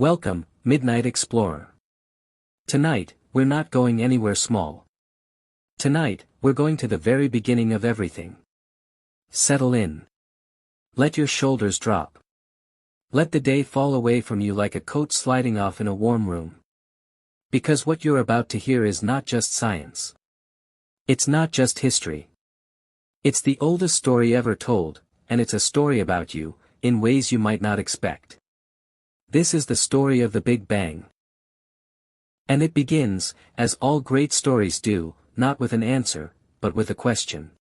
Welcome, Midnight Explorer. Tonight, we're not going anywhere small. Tonight, we're going to the very beginning of everything. Settle in. Let your shoulders drop. Let the day fall away from you like a coat sliding off in a warm room. Because what you're about to hear is not just science. It's not just history. It's the oldest story ever told, and it's a story about you, in ways you might not expect. This is the story of the Big Bang. And it begins, as all great stories do, not with an answer, but with a question.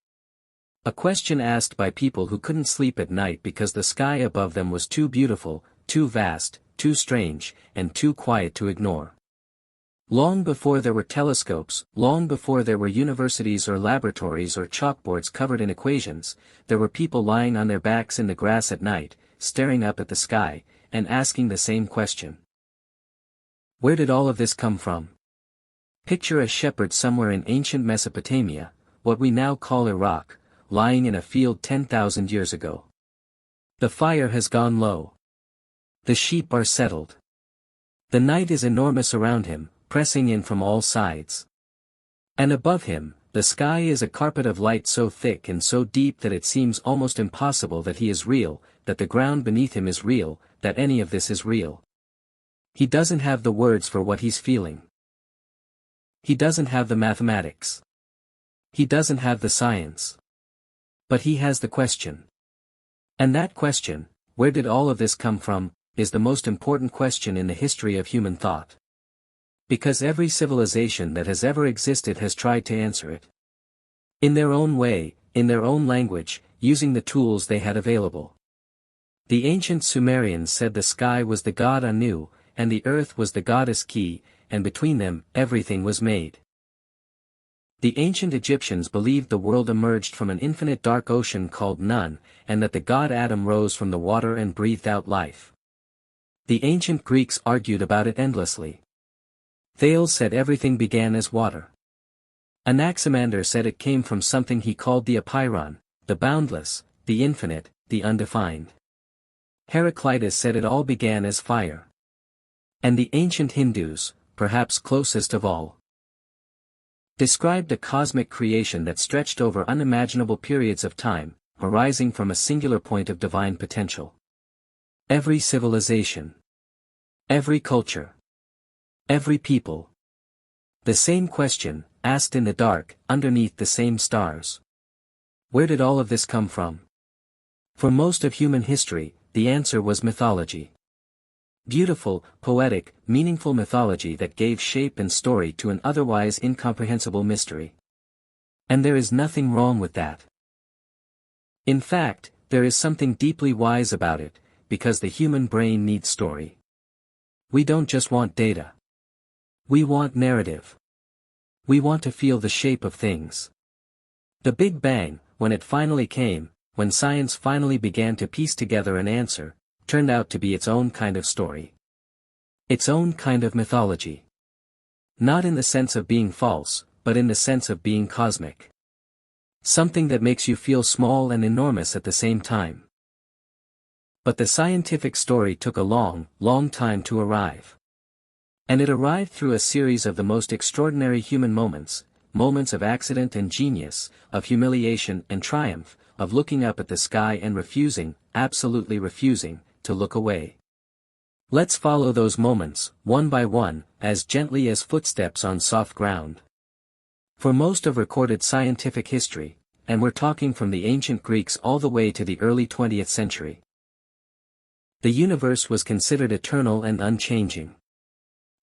A question asked by people who couldn't sleep at night because the sky above them was too beautiful, too vast, too strange, and too quiet to ignore. Long before there were telescopes, long before there were universities or laboratories or chalkboards covered in equations, there were people lying on their backs in the grass at night, staring up at the sky, and asking the same question. Where did all of this come from? Picture a shepherd somewhere in ancient Mesopotamia, what we now call Iraq, lying in a field 10,000 years ago. The fire has gone low. The sheep are settled. The night is enormous around him, pressing in from all sides. And above him, the sky is a carpet of light so thick and so deep that it seems almost impossible that he is real, that the ground beneath him is real, that any of this is real. He doesn't have the words for what he's feeling. He doesn't have the mathematics. He doesn't have the science. But he has the question. And that question, where did all of this come from, is the most important question in the history of human thought. Because every civilization that has ever existed has tried to answer it. In their own way, in their own language, using the tools they had available. The ancient Sumerians said the sky was the god Anu, and the earth was the goddess Ki, and between them, everything was made. The ancient Egyptians believed the world emerged from an infinite dark ocean called Nun, and that the god Adam rose from the water and breathed out life. The ancient Greeks argued about it endlessly. Thales said everything began as water. Anaximander said it came from something he called the apeiron, the boundless, the infinite, the undefined. Heraclitus said it all began as fire. And the ancient Hindus, perhaps closest of all, described a cosmic creation that stretched over unimaginable periods of time, arising from a singular point of divine potential. Every civilization, every culture, every people. The same question, asked in the dark, underneath the same stars. Where did all of this come from? For most of human history, the answer was mythology. Beautiful, poetic, meaningful mythology that gave shape and story to an otherwise incomprehensible mystery. And there is nothing wrong with that. In fact, there is something deeply wise about it, because the human brain needs story. We don't just want data. We want narrative. We want to feel the shape of things. The Big Bang, when it finally came, when science finally began to piece together an answer, turned out to be its own kind of story. Its own kind of mythology. Not in the sense of being false, but in the sense of being cosmic. Something that makes you feel small and enormous at the same time. But the scientific story took a long, long time to arrive. And it arrived through a series of the most extraordinary human moments, moments of accident and genius, of humiliation and triumph, of looking up at the sky and refusing, absolutely refusing, to look away. Let's follow those moments, one by one, as gently as footsteps on soft ground. For most of recorded scientific history, and we're talking from the ancient Greeks all the way to the early 20th century, the universe was considered eternal and unchanging.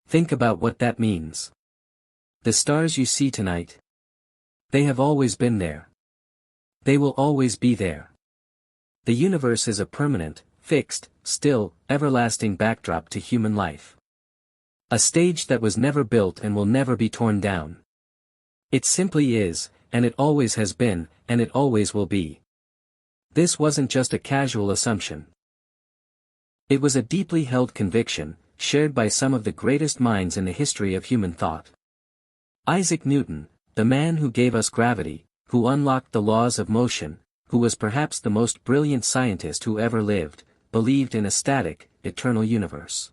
Think about what that means. The stars you see tonight, they have always been there. They will always be there. The universe is a permanent, fixed, still, everlasting backdrop to human life. A stage that was never built and will never be torn down. It simply is, and it always has been, and it always will be. This wasn't just a casual assumption. It was a deeply held conviction, shared by some of the greatest minds in the history of human thought. Isaac Newton, the man who gave us gravity, who unlocked the laws of motion, who was perhaps the most brilliant scientist who ever lived, believed in a static, eternal universe.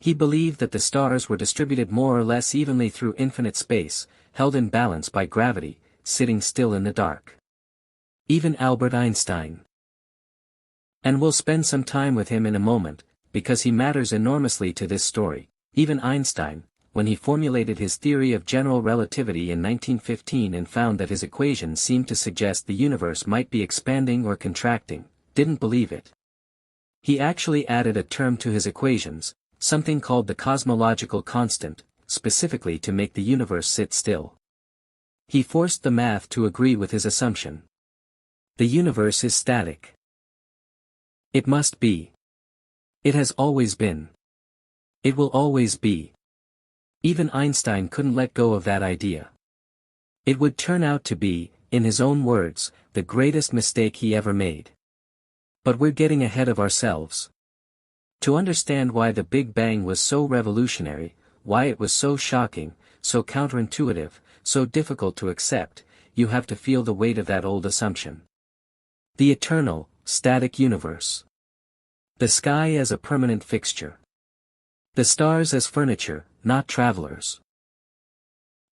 He believed that the stars were distributed more or less evenly through infinite space, held in balance by gravity, sitting still in the dark. Even Albert Einstein. And we'll spend some time with him in a moment, because he matters enormously to this story. Even Einstein, when he formulated his theory of general relativity in 1915 and found that his equations seemed to suggest the universe might be expanding or contracting, didn't believe it. He actually added a term to his equations, something called the cosmological constant, specifically to make the universe sit still. He forced the math to agree with his assumption. The universe is static. It must be. It has always been. It will always be. Even Einstein couldn't let go of that idea. It would turn out to be, in his own words, the greatest mistake he ever made. But we're getting ahead of ourselves. To understand why the Big Bang was so revolutionary, why it was so shocking, so counterintuitive, so difficult to accept, you have to feel the weight of that old assumption. The eternal, static universe. The sky as a permanent fixture. The stars as furniture, not travelers.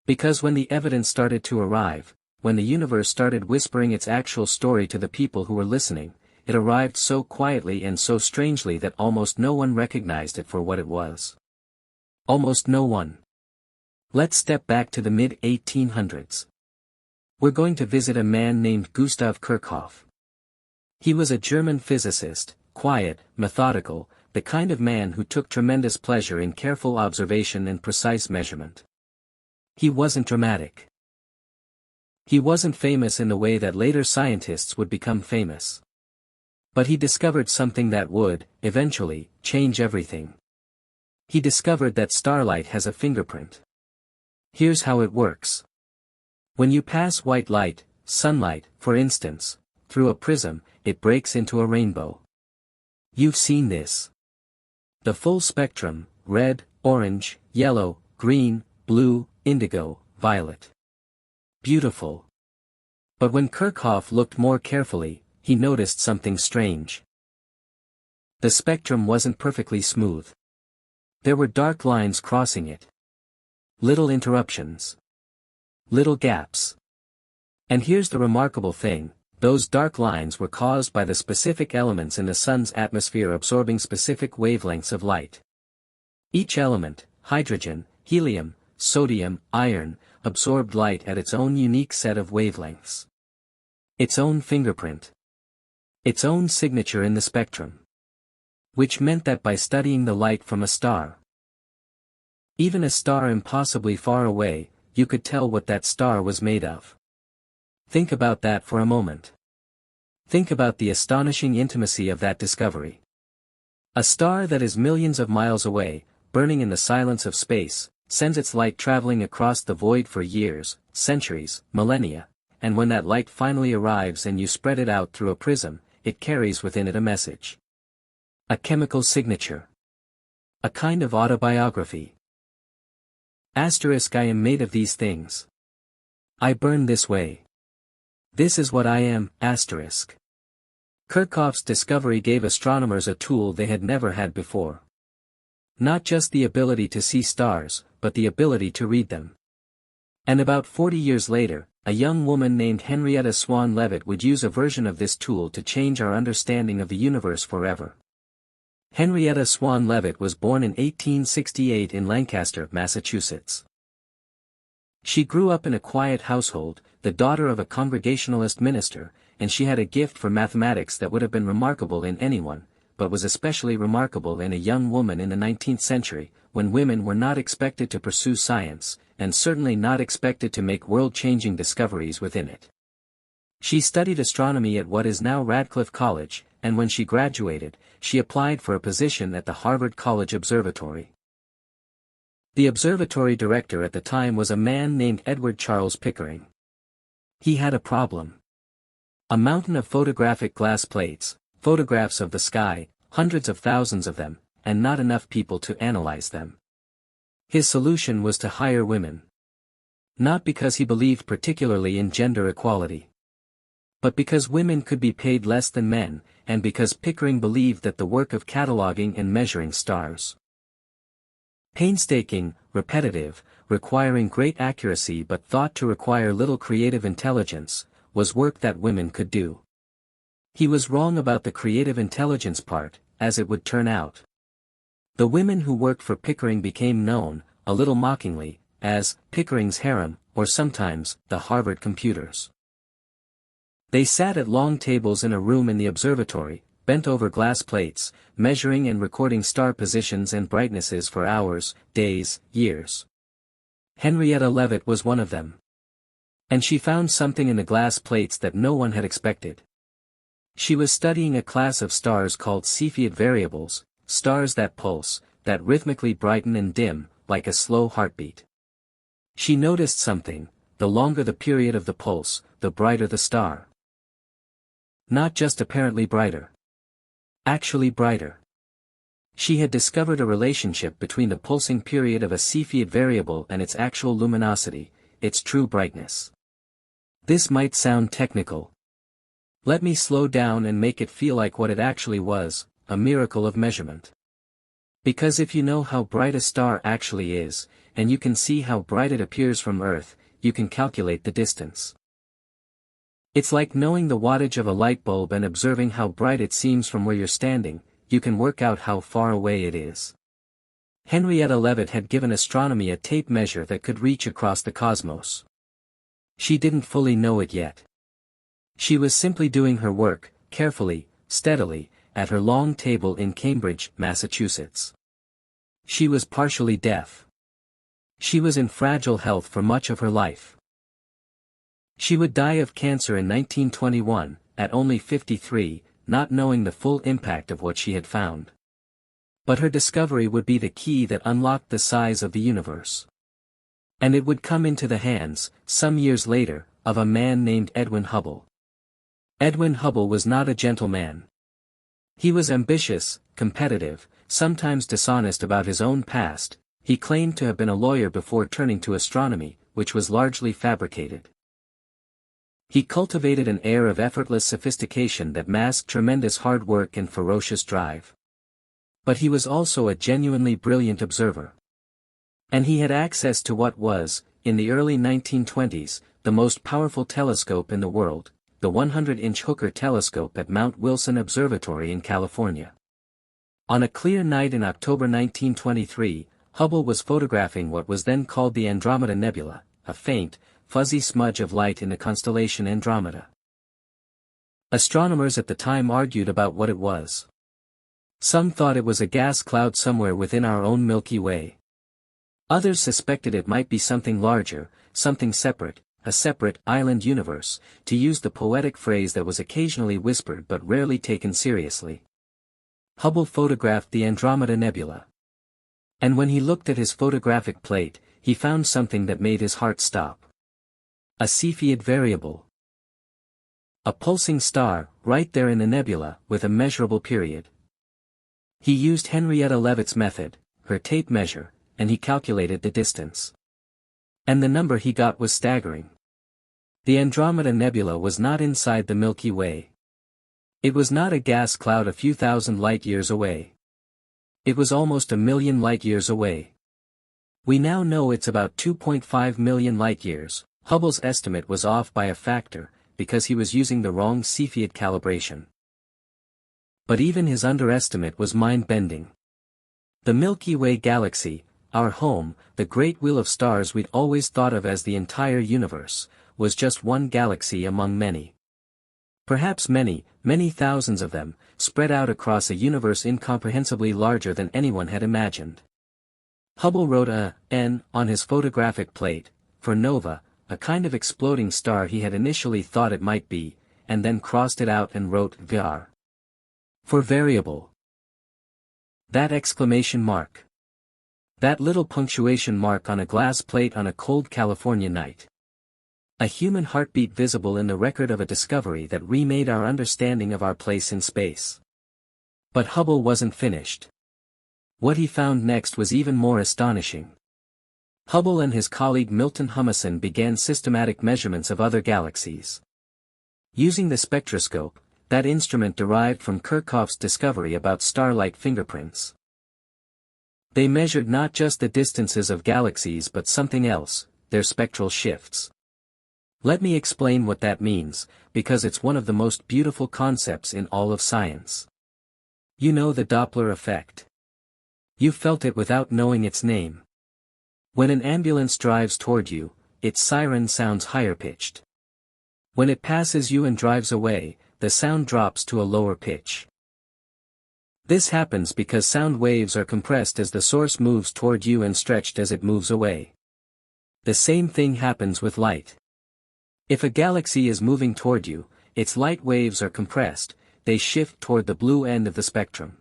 Because when the evidence started to arrive, when the universe started whispering its actual story to the people who were listening, it arrived so quietly and so strangely that almost no one recognized it for what it was. Almost no one. Let's step back to the mid-1800s. We're going to visit a man named Gustav Kirchhoff. He was a German physicist, quiet, methodical, the kind of man who took tremendous pleasure in careful observation and precise measurement. He wasn't dramatic. He wasn't famous in the way that later scientists would become famous. But he discovered something that would, eventually, change everything. He discovered that starlight has a fingerprint. Here's how it works. When you pass white light, sunlight, for instance, through a prism, it breaks into a rainbow. You've seen this. The full spectrum, red, orange, yellow, green, blue, indigo, violet. Beautiful. But when Kirchhoff looked more carefully, he noticed something strange. The spectrum wasn't perfectly smooth. There were dark lines crossing it. Little interruptions. Little gaps. And here's the remarkable thing, those dark lines were caused by the specific elements in the sun's atmosphere absorbing specific wavelengths of light. Each element, hydrogen, helium, sodium, iron, absorbed light at its own unique set of wavelengths. Its own fingerprint. Its own signature in the spectrum. Which meant that by studying the light from a star, even a star impossibly far away, you could tell what that star was made of. Think about that for a moment. Think about the astonishing intimacy of that discovery. A star that is millions of miles away, burning in the silence of space, sends its light traveling across the void for years, centuries, millennia, and when that light finally arrives and you spread it out through a prism, it carries within it a message. A chemical signature. A kind of autobiography. I am made of these things. I burn this way. This is what I am, Kirchhoff's discovery gave astronomers a tool they had never had before. Not just the ability to see stars, but the ability to read them. And about 40 years later, a young woman named Henrietta Swan Leavitt would use a version of this tool to change our understanding of the universe forever. Henrietta Swan Leavitt was born in 1868 in Lancaster, Massachusetts. She grew up in a quiet household, the daughter of a Congregationalist minister, and she had a gift for mathematics that would have been remarkable in anyone, but was especially remarkable in a young woman in the 19th century, when women were not expected to pursue science, and certainly not expected to make world-changing discoveries within it. She studied astronomy at what is now Radcliffe College, and when she graduated, she applied for a position at the Harvard College Observatory. The observatory director at the time was a man named Edward Charles Pickering. He had a problem. A mountain of photographic glass plates, photographs of the sky, hundreds of thousands of them, and not enough people to analyze them. His solution was to hire women. Not because he believed particularly in gender equality, but because women could be paid less than men, and because Pickering believed that the work of cataloging and measuring stars Painstaking, repetitive, requiring great accuracy but thought to require little creative intelligence, was work that women could do. He was wrong about the creative intelligence part, as it would turn out. The women who worked for Pickering became known, a little mockingly, as Pickering's harem, or sometimes, the Harvard computers. They sat at long tables in a room in the observatory, bent over glass plates, measuring and recording star positions and brightnesses for hours, days, years. Henrietta Leavitt was one of them. And she found something in the glass plates that no one had expected. She was studying a class of stars called Cepheid variables, stars that pulse, that rhythmically brighten and dim, like a slow heartbeat. She noticed something: the longer the period of the pulse, the brighter the star. Not just apparently brighter. Actually brighter. She had discovered a relationship between the pulsing period of a Cepheid variable and its actual luminosity, its true brightness. This might sound technical. Let me slow down and make it feel like what it actually was, a miracle of measurement. Because if you know how bright a star actually is, and you can see how bright it appears from Earth, you can calculate the distance. It's like knowing the wattage of a light bulb and observing how bright it seems from where you're standing, you can work out how far away it is. Henrietta Leavitt had given astronomy a tape measure that could reach across the cosmos. She didn't fully know it yet. She was simply doing her work, carefully, steadily, at her long table in Cambridge, Massachusetts. She was partially deaf. She was in fragile health for much of her life. She would die of cancer in 1921, at only 53, not knowing the full impact of what she had found. But her discovery would be the key that unlocked the size of the universe. And it would come into the hands, some years later, of a man named Edwin Hubble. Edwin Hubble was not a gentle man. He was ambitious, competitive, sometimes dishonest about his own past. He claimed to have been a lawyer before turning to astronomy, which was largely fabricated. He cultivated an air of effortless sophistication that masked tremendous hard work and ferocious drive. But he was also a genuinely brilliant observer. And he had access to what was, in the early 1920s, the most powerful telescope in the world, the 100-inch Hooker telescope at Mount Wilson Observatory in California. On a clear night in October 1923, Hubble was photographing what was then called the Andromeda Nebula, a faint, fuzzy smudge of light in the constellation Andromeda. Astronomers at the time argued about what it was. Some thought it was a gas cloud somewhere within our own Milky Way. Others suspected it might be something larger, something separate, a separate island universe, to use the poetic phrase that was occasionally whispered but rarely taken seriously. Hubble photographed the Andromeda Nebula. And when he looked at his photographic plate, he found something that made his heart stop. A Cepheid variable. A pulsing star, right there in the nebula, with a measurable period. He used Henrietta Leavitt's method, her tape measure, and he calculated the distance. And the number he got was staggering. The Andromeda Nebula was not inside the Milky Way. It was not a gas cloud a few thousand light-years away. It was almost 1,000,000 light-years away. We now know it's about 2.5 million light-years. Hubble's estimate was off by a factor, because he was using the wrong Cepheid calibration. But even his underestimate was mind-bending. The Milky Way galaxy, our home, the great wheel of stars we'd always thought of as the entire universe, was just one galaxy among many. Perhaps many, many thousands of them, spread out across a universe incomprehensibly larger than anyone had imagined. Hubble wrote a N on his photographic plate, for nova, a kind of exploding star he had initially thought it might be, and then crossed it out and wrote var. For variable. That exclamation mark. That little punctuation mark on a glass plate on a cold California night. A human heartbeat visible in the record of a discovery that remade our understanding of our place in space. But Hubble wasn't finished. What he found next was even more astonishing. Hubble and his colleague Milton Humason began systematic measurements of other galaxies. Using the spectroscope, that instrument derived from Kirchhoff's discovery about starlight fingerprints. They measured not just the distances of galaxies but something else, their spectral shifts. Let me explain what that means, because it's one of the most beautiful concepts in all of science. You know the Doppler effect. You felt it without knowing its name. When an ambulance drives toward you, its siren sounds higher-pitched. When it passes you and drives away, the sound drops to a lower pitch. This happens because sound waves are compressed as the source moves toward you and stretched as it moves away. The same thing happens with light. If a galaxy is moving toward you, its light waves are compressed, they shift toward the blue end of the spectrum.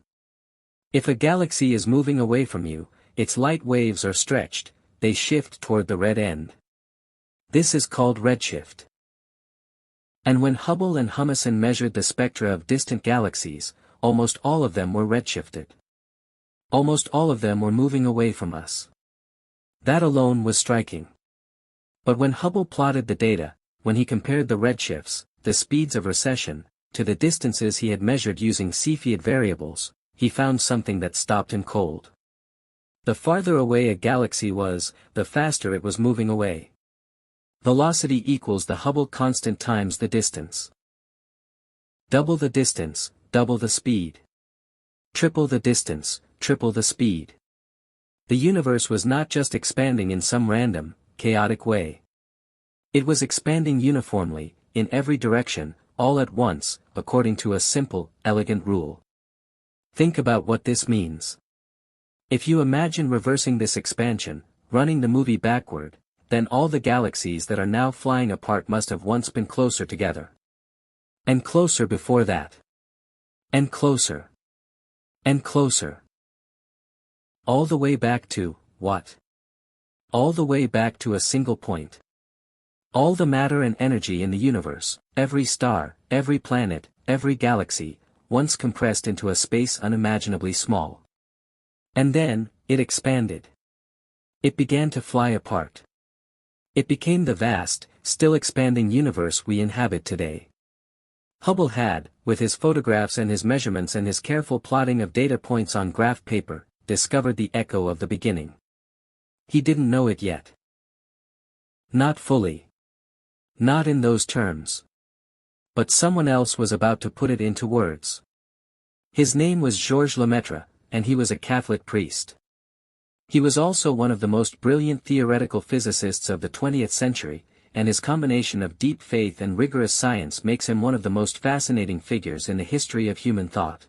If a galaxy is moving away from you, its light waves are stretched, they shift toward the red end. This is called redshift. And when Hubble and Humason measured the spectra of distant galaxies, almost all of them were redshifted. Almost all of them were moving away from us. That alone was striking. But when Hubble plotted the data, when he compared the redshifts, the speeds of recession, to the distances he had measured using Cepheid variables, he found something that stopped him cold. The farther away a galaxy was, the faster it was moving away. Velocity equals the Hubble constant times the distance. Double the distance, double the speed. Triple the distance, triple the speed. The universe was not just expanding in some random, chaotic way. It was expanding uniformly, in every direction, all at once, according to a simple, elegant rule. Think about what this means. If you imagine reversing this expansion, running the movie backward, then all the galaxies that are now flying apart must have once been closer together. And closer before that. And closer. And closer. All the way back to, what? All the way back to a single point. All the matter and energy in the universe, every star, every planet, every galaxy, once compressed into a space unimaginably small. And then, it expanded. It began to fly apart. It became the vast, still expanding universe we inhabit today. Hubble had, with his photographs and his measurements and his careful plotting of data points on graph paper, discovered the echo of the beginning. He didn't know it yet. Not fully. Not in those terms. But someone else was about to put it into words. His name was Georges Lemaitre, and he was a Catholic priest. He was also one of the most brilliant theoretical physicists of the 20th century, and his combination of deep faith and rigorous science makes him one of the most fascinating figures in the history of human thought.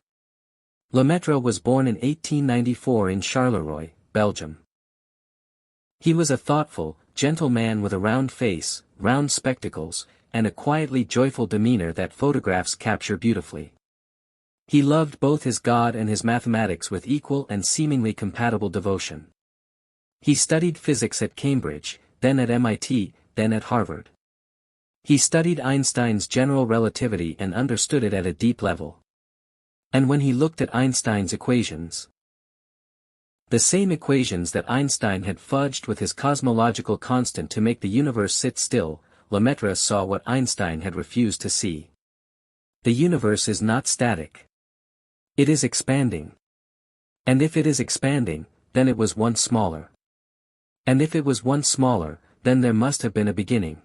Lemaitre was born in 1894 in Charleroi, Belgium. He was a thoughtful, gentle man with a round face, round spectacles, and a quietly joyful demeanor that photographs capture beautifully. He loved both his God and his mathematics with equal and seemingly compatible devotion. He studied physics at Cambridge, then at MIT, then at Harvard. He studied Einstein's general relativity and understood it at a deep level. And when he looked at Einstein's equations, the same equations that Einstein had fudged with his cosmological constant to make the universe sit still, Lemaitre saw what Einstein had refused to see. The universe is not static. It is expanding. And if it is expanding, then it was once smaller. And if it was once smaller, then there must have been a beginning.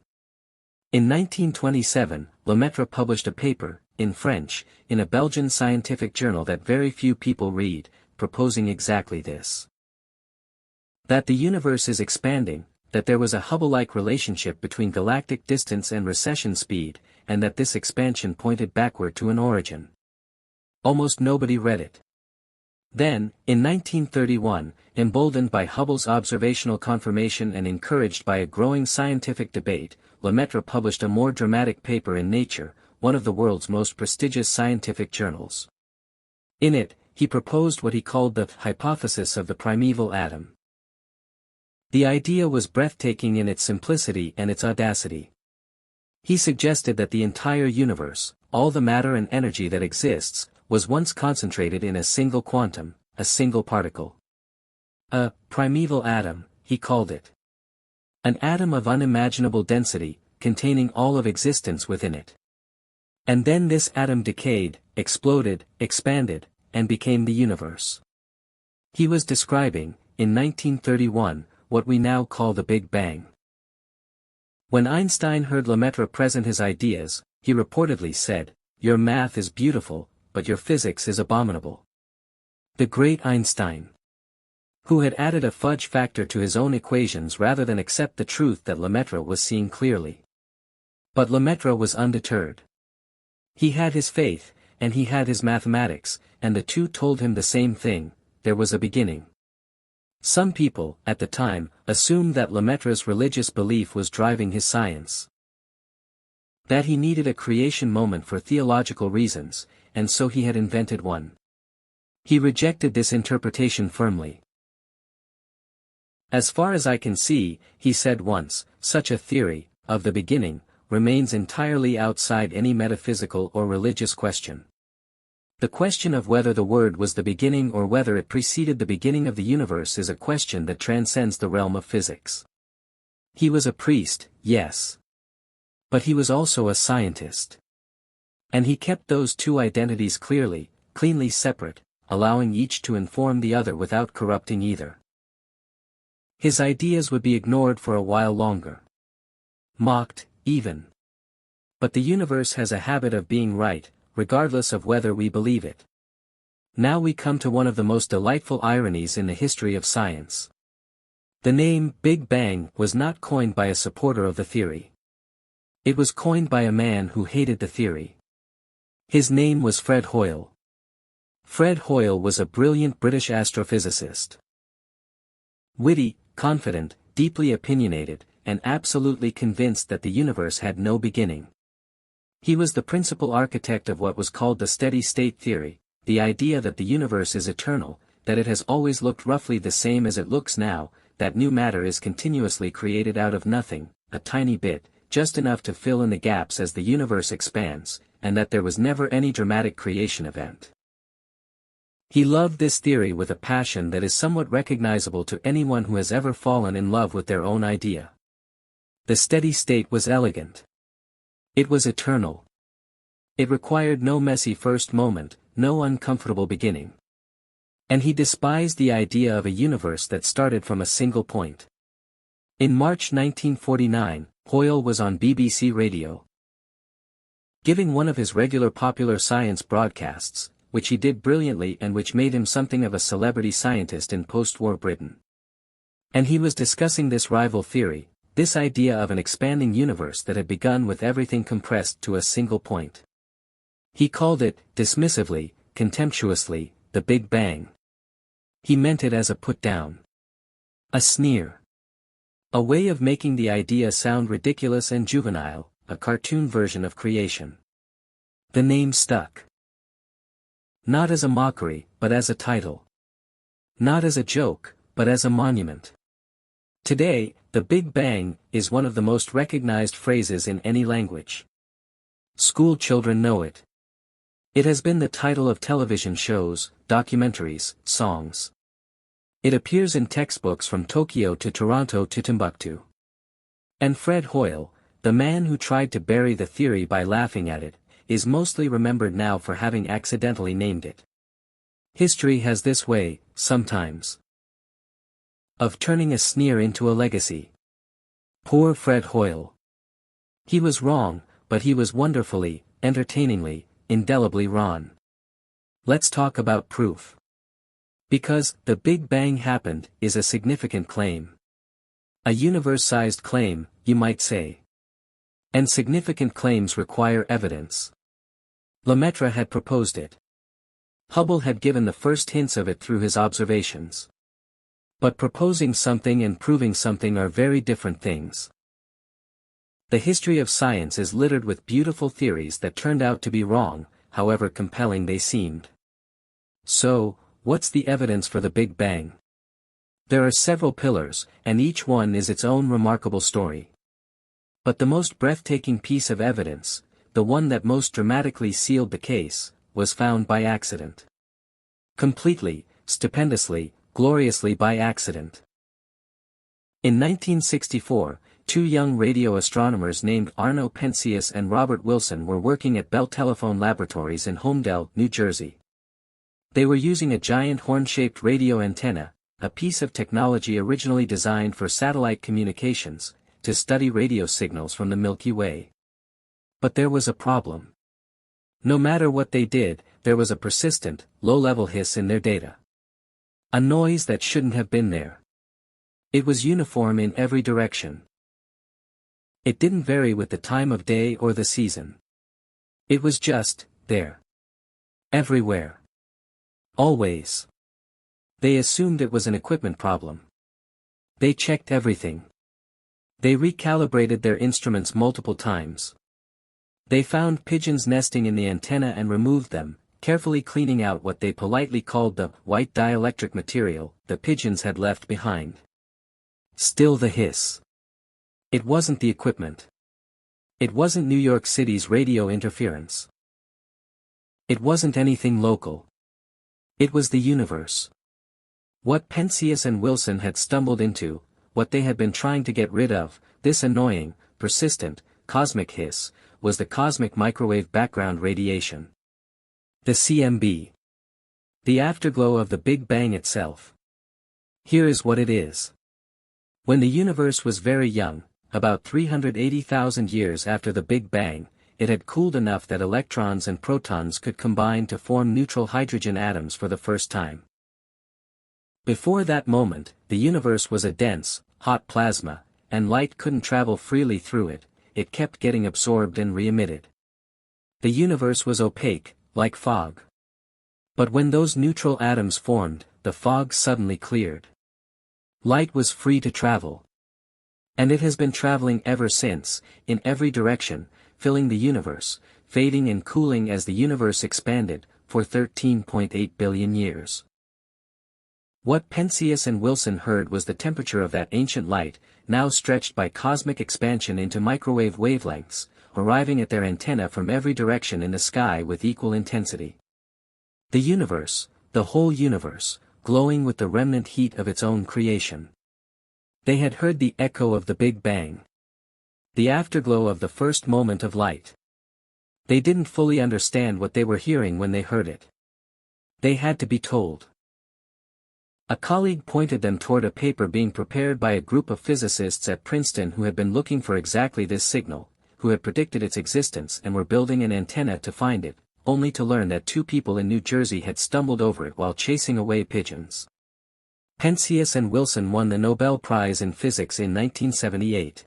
In 1927, Lemaitre published a paper, in French, in a Belgian scientific journal that very few people read, proposing exactly this. That the universe is expanding, that there was a Hubble-like relationship between galactic distance and recession speed, and that this expansion pointed backward to an origin. Almost nobody read it. Then, in 1931, emboldened by Hubble's observational confirmation and encouraged by a growing scientific debate, Lemaitre published a more dramatic paper in Nature, one of the world's most prestigious scientific journals. In it, he proposed what he called the hypothesis of the primeval atom. The idea was breathtaking in its simplicity and its audacity. He suggested that the entire universe, all the matter and energy that exists, was once concentrated in a single quantum, a single particle. A primeval atom, he called it. An atom of unimaginable density, containing all of existence within it. And then this atom decayed, exploded, expanded, and became the universe. He was describing, in 1931, what we now call the Big Bang. When Einstein heard Lemaitre present his ideas, he reportedly said, "Your math is beautiful, but your physics is abominable." The great Einstein, who had added a fudge factor to his own equations rather than accept the truth that Lemaitre was seeing clearly. But Lemaitre was undeterred. He had his faith, and he had his mathematics, and the two told him the same thing: there was a beginning. Some people, at the time, assumed that Lemaitre's religious belief was driving his science. That he needed a creation moment for theological reasons, and so he had invented one. He rejected this interpretation firmly. "As far as I can see," he said once, "such a theory, of the beginning, remains entirely outside any metaphysical or religious question. The question of whether the Word was the beginning or whether it preceded the beginning of the universe is a question that transcends the realm of physics." He was a priest, yes. But he was also a scientist. And he kept those two identities cleanly separate, allowing each to inform the other without corrupting either. His ideas would be ignored for a while longer. Mocked, even. But the universe has a habit of being right, regardless of whether we believe it. Now we come to one of the most delightful ironies in the history of science. The name Big Bang was not coined by a supporter of the theory. It was coined by a man who hated the theory. His name was Fred Hoyle. Fred Hoyle was a brilliant British astrophysicist. Witty, confident, deeply opinionated, and absolutely convinced that the universe had no beginning. He was the principal architect of what was called the steady-state theory, the idea that the universe is eternal, that it has always looked roughly the same as it looks now, that new matter is continuously created out of nothing, a tiny bit, just enough to fill in the gaps as the universe expands, and that there was never any dramatic creation event. He loved this theory with a passion that is somewhat recognizable to anyone who has ever fallen in love with their own idea. The steady state was elegant. It was eternal. It required no messy first moment, no uncomfortable beginning. And he despised the idea of a universe that started from a single point. In March 1949, Hoyle was on BBC Radio, giving one of his regular popular science broadcasts, which he did brilliantly and which made him something of a celebrity scientist in post-war Britain. And he was discussing this rival theory, this idea of an expanding universe that had begun with everything compressed to a single point. He called it, dismissively, contemptuously, the Big Bang. He meant it as a put-down. A sneer. A way of making the idea sound ridiculous and juvenile, a cartoon version of creation. The name stuck. Not as a mockery, but as a title. Not as a joke, but as a monument. Today, the Big Bang is one of the most recognized phrases in any language. School children know it. It has been the title of television shows, documentaries, songs. It appears in textbooks from Tokyo to Toronto to Timbuktu. And Fred Hoyle, the man who tried to bury the theory by laughing at it, is mostly remembered now for having accidentally named it. History has this way, sometimes, of turning a sneer into a legacy. Poor Fred Hoyle. He was wrong, but he was wonderfully, entertainingly, indelibly wrong. Let's talk about proof. Because the Big Bang happened is a significant claim. A universe-sized claim, you might say. And significant claims require evidence. Lemaitre had proposed it. Hubble had given the first hints of it through his observations. But proposing something and proving something are very different things. The history of science is littered with beautiful theories that turned out to be wrong, however compelling they seemed. So, what's the evidence for the Big Bang? There are several pillars, and each one is its own remarkable story. But the most breathtaking piece of evidence, the one that most dramatically sealed the case, was found by accident. Completely, stupendously, gloriously by accident. In 1964, two young radio astronomers named Arno Penzias and Robert Wilson were working at Bell Telephone Laboratories in Holmdel, New Jersey. They were using a giant horn-shaped radio antenna, a piece of technology originally designed for satellite communications, to study radio signals from the Milky Way. But there was a problem. No matter what they did, there was a persistent, low-level hiss in their data. A noise that shouldn't have been there. It was uniform in every direction. It didn't vary with the time of day or the season. It was just, there. Everywhere. Always. They assumed it was an equipment problem. They checked everything. They recalibrated their instruments multiple times. They found pigeons nesting in the antenna and removed them, carefully cleaning out what they politely called the white dielectric material the pigeons had left behind. Still the hiss. It wasn't the equipment. It wasn't New York City's radio interference. It wasn't anything local. It was the universe. What Penzias and Wilson had stumbled into, what they had been trying to get rid of, this annoying, persistent, cosmic hiss, was the cosmic microwave background radiation. The CMB. The afterglow of the Big Bang itself. Here is what it is. When the universe was very young, about 380,000 years after the Big Bang, it had cooled enough that electrons and protons could combine to form neutral hydrogen atoms for the first time. Before that moment, the universe was a dense, hot plasma, and light couldn't travel freely through it, it kept getting absorbed and re-emitted. The universe was opaque, like fog. But when those neutral atoms formed, the fog suddenly cleared. Light was free to travel. And it has been traveling ever since, in every direction, filling the universe, fading and cooling as the universe expanded, for 13.8 billion years. What Penzias and Wilson heard was the temperature of that ancient light, now stretched by cosmic expansion into microwave wavelengths, arriving at their antenna from every direction in the sky with equal intensity. The universe, the whole universe, glowing with the remnant heat of its own creation. They had heard the echo of the Big Bang. The afterglow of the first moment of light. They didn't fully understand what they were hearing when they heard it. They had to be told. A colleague pointed them toward a paper being prepared by a group of physicists at Princeton who had been looking for exactly this signal, who had predicted its existence and were building an antenna to find it, only to learn that two people in New Jersey had stumbled over it while chasing away pigeons. Penzias and Wilson won the Nobel Prize in Physics in 1978.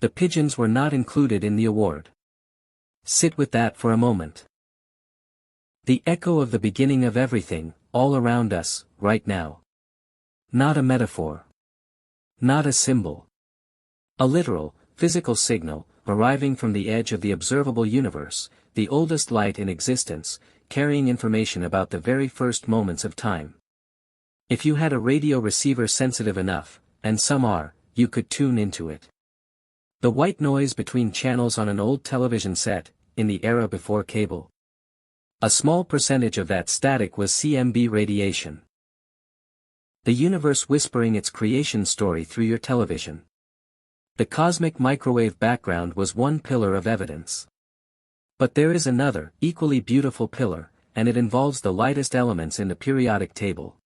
The pigeons were not included in the award. Sit with that for a moment. The echo of the beginning of everything, all around us, right now. Not a metaphor. Not a symbol. A literal, physical signal, arriving from the edge of the observable universe, the oldest light in existence, carrying information about the very first moments of time. If you had a radio receiver sensitive enough, and some are, you could tune into it. The white noise between channels on an old television set, in the era before cable. A small percentage of that static was CMB radiation. The universe whispering its creation story through your television. The cosmic microwave background was one pillar of evidence. But there is another, equally beautiful pillar, and it involves the lightest elements in the periodic table.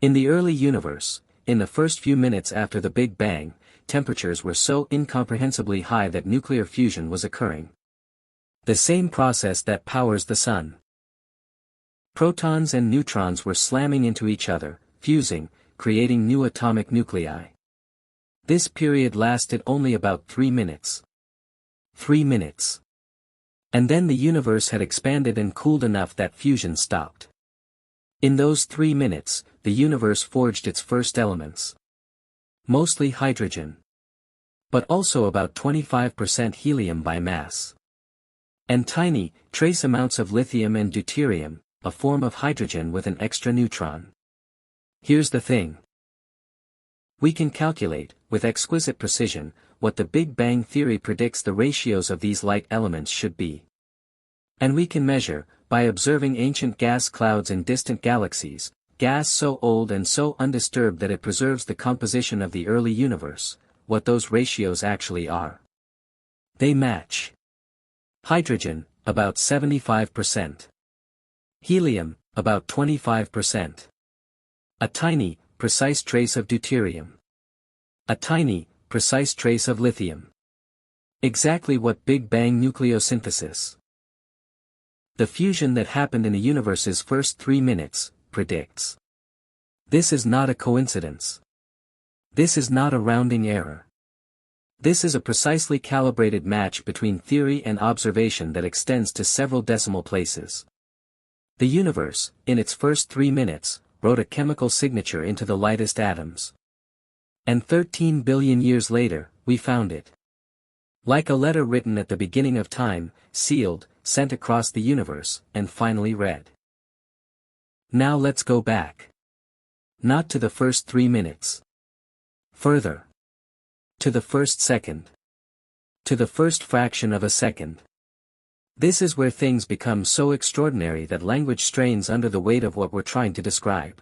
In the early universe, in the first few minutes after the Big Bang, temperatures were so incomprehensibly high that nuclear fusion was occurring. The same process that powers the sun. Protons and neutrons were slamming into each other, fusing, creating new atomic nuclei. This period lasted only about 3 minutes. 3 minutes. And then the universe had expanded and cooled enough that fusion stopped. In those 3 minutes, the universe forged its first elements. Mostly hydrogen. But also about 25% helium by mass. And tiny, trace amounts of lithium and deuterium, a form of hydrogen with an extra neutron. Here's the thing. We can calculate, with exquisite precision, what the Big Bang theory predicts the ratios of these light elements should be. And we can measure, by observing ancient gas clouds in distant galaxies, gas so old and so undisturbed that it preserves the composition of the early universe, what those ratios actually are. They match. Hydrogen, about 75%. Helium, about 25%. A tiny, precise trace of deuterium. A tiny, precise trace of lithium. Exactly what Big Bang nucleosynthesis. The fusion that happened in the universe's first 3 minutes, predicts. This is not a coincidence. This is not a rounding error. This is a precisely calibrated match between theory and observation that extends to several decimal places. The universe, in its first 3 minutes, wrote a chemical signature into the lightest atoms. And 13 billion years later, we found it. Like a letter written at the beginning of time, sealed, sent across the universe, and finally read. Now let's go back. Not to the first 3 minutes. Further. To the first second. To the first fraction of a second. This is where things become so extraordinary that language strains under the weight of what we're trying to describe.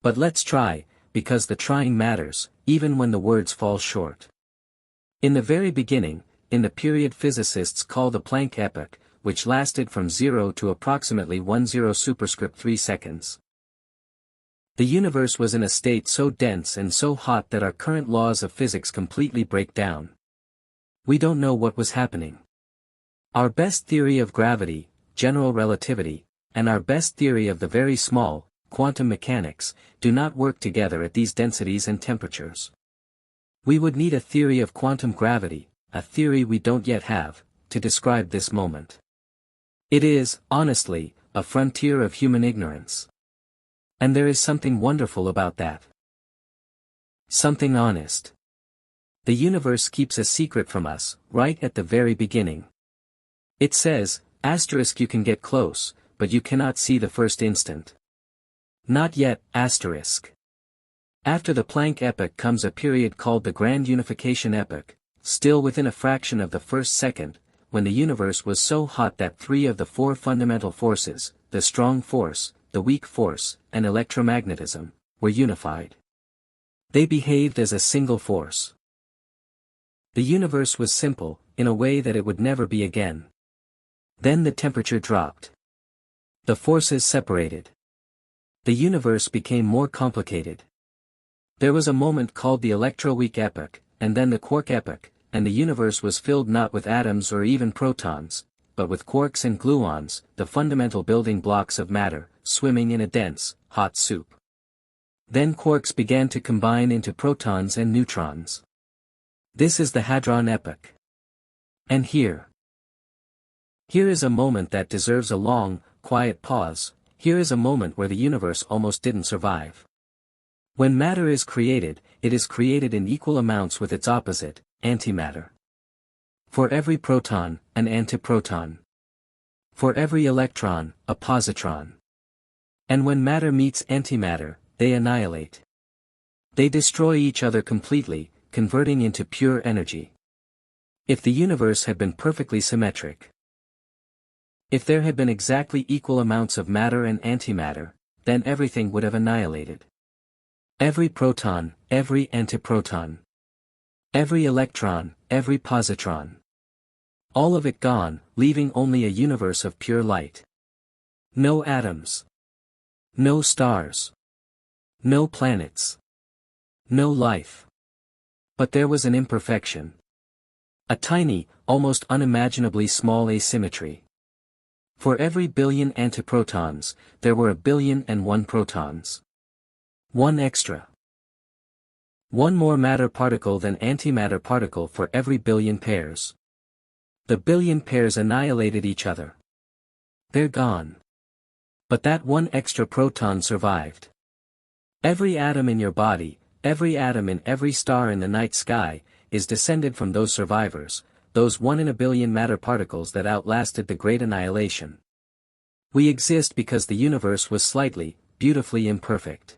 But let's try, because the trying matters, even when the words fall short. In the very beginning, in the period physicists call the Planck epoch, which lasted from 0 to approximately 10 superscript 3 seconds. The universe was in a state so dense and so hot that our current laws of physics completely break down. We don't know what was happening. Our best theory of gravity, general relativity, and our best theory of the very small, quantum mechanics, do not work together at these densities and temperatures. We would need a theory of quantum gravity, a theory we don't yet have, to describe this moment. It is, honestly, a frontier of human ignorance. And there is something wonderful about that. Something honest. The universe keeps a secret from us, right at the very beginning. It says, asterisk, you can get close, but you cannot see the first instant. Not yet, asterisk. After the Planck epoch comes a period called the Grand Unification epoch, still within a fraction of the first second, when the universe was so hot that 3 of the 4 fundamental forces, the strong force, the weak force, and electromagnetism, were unified. They behaved as a single force. The universe was simple, in a way that it would never be again. Then the temperature dropped. The forces separated. The universe became more complicated. There was a moment called the electroweak epoch, and then the quark epoch, and the universe was filled not with atoms or even protons, but with quarks and gluons, the fundamental building blocks of matter, swimming in a dense, hot soup. Then quarks began to combine into protons and neutrons. This is the Hadron epoch. And here is a moment that deserves a long, quiet pause. Here is a moment where the universe almost didn't survive. When matter is created, it is created in equal amounts with its opposite, antimatter. For every proton, an antiproton. For every electron, a positron. And when matter meets antimatter, they annihilate. They destroy each other completely, converting into pure energy. If the universe had been perfectly symmetric, if there had been exactly equal amounts of matter and antimatter, then everything would have annihilated. Every proton, every antiproton. Every electron, every positron. All of it gone, leaving only a universe of pure light. No atoms. No stars. No planets. No life. But there was an imperfection. A tiny, almost unimaginably small asymmetry. For every billion antiprotons, there were 1,000,000,001 protons. One extra. One more matter particle than antimatter particle for every billion pairs. The billion pairs annihilated each other. They're gone. But that one extra proton survived. Every atom in your body, every atom in every star in the night sky, is descended from those survivors, those 1 in a billion matter particles that outlasted the great annihilation. We exist because the universe was slightly, beautifully imperfect.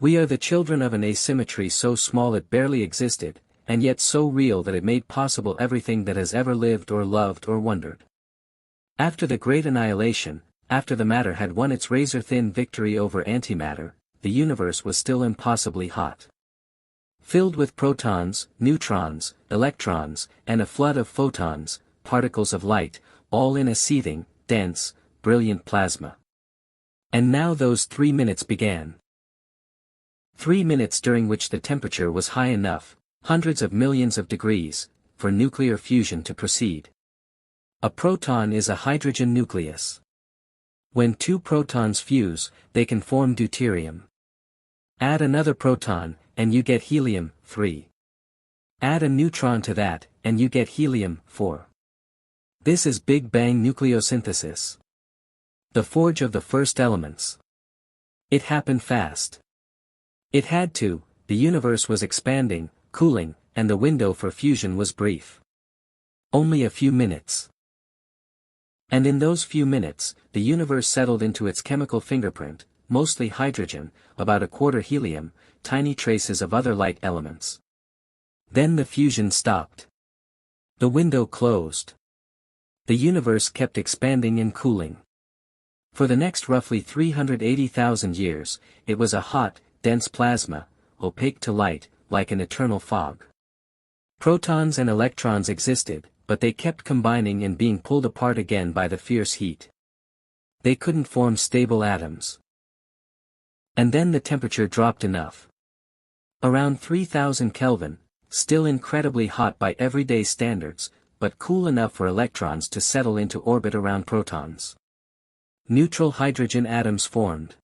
We are the children of an asymmetry so small it barely existed, and yet so real that it made possible everything that has ever lived or loved or wondered. After the great annihilation, after the matter had won its razor-thin victory over antimatter, the universe was still impossibly hot. Filled with protons, neutrons, electrons, and a flood of photons, particles of light, all in a seething, dense, brilliant plasma. And now those 3 minutes began. 3 minutes during which the temperature was high enough, hundreds of millions of degrees, for nuclear fusion to proceed. A proton is a hydrogen nucleus. When two protons fuse, they can form deuterium. Add another proton, and you get helium-3. Add a neutron to that, and you get helium-4. This is Big Bang nucleosynthesis. The forge of the first elements. It happened fast. It had to, the universe was expanding, cooling, and the window for fusion was brief. Only a few minutes. And in those few minutes, the universe settled into its chemical fingerprint, mostly hydrogen, about a quarter helium, tiny traces of other light elements. Then the fusion stopped. The window closed. The universe kept expanding and cooling. For the next roughly 380,000 years, it was a hot, dense plasma, opaque to light, like an eternal fog. Protons and electrons existed, but they kept combining and being pulled apart again by the fierce heat. They couldn't form stable atoms. And then the temperature dropped enough. Around 3000 Kelvin, still incredibly hot by everyday standards, but cool enough for electrons to settle into orbit around protons. Neutral hydrogen atoms formed.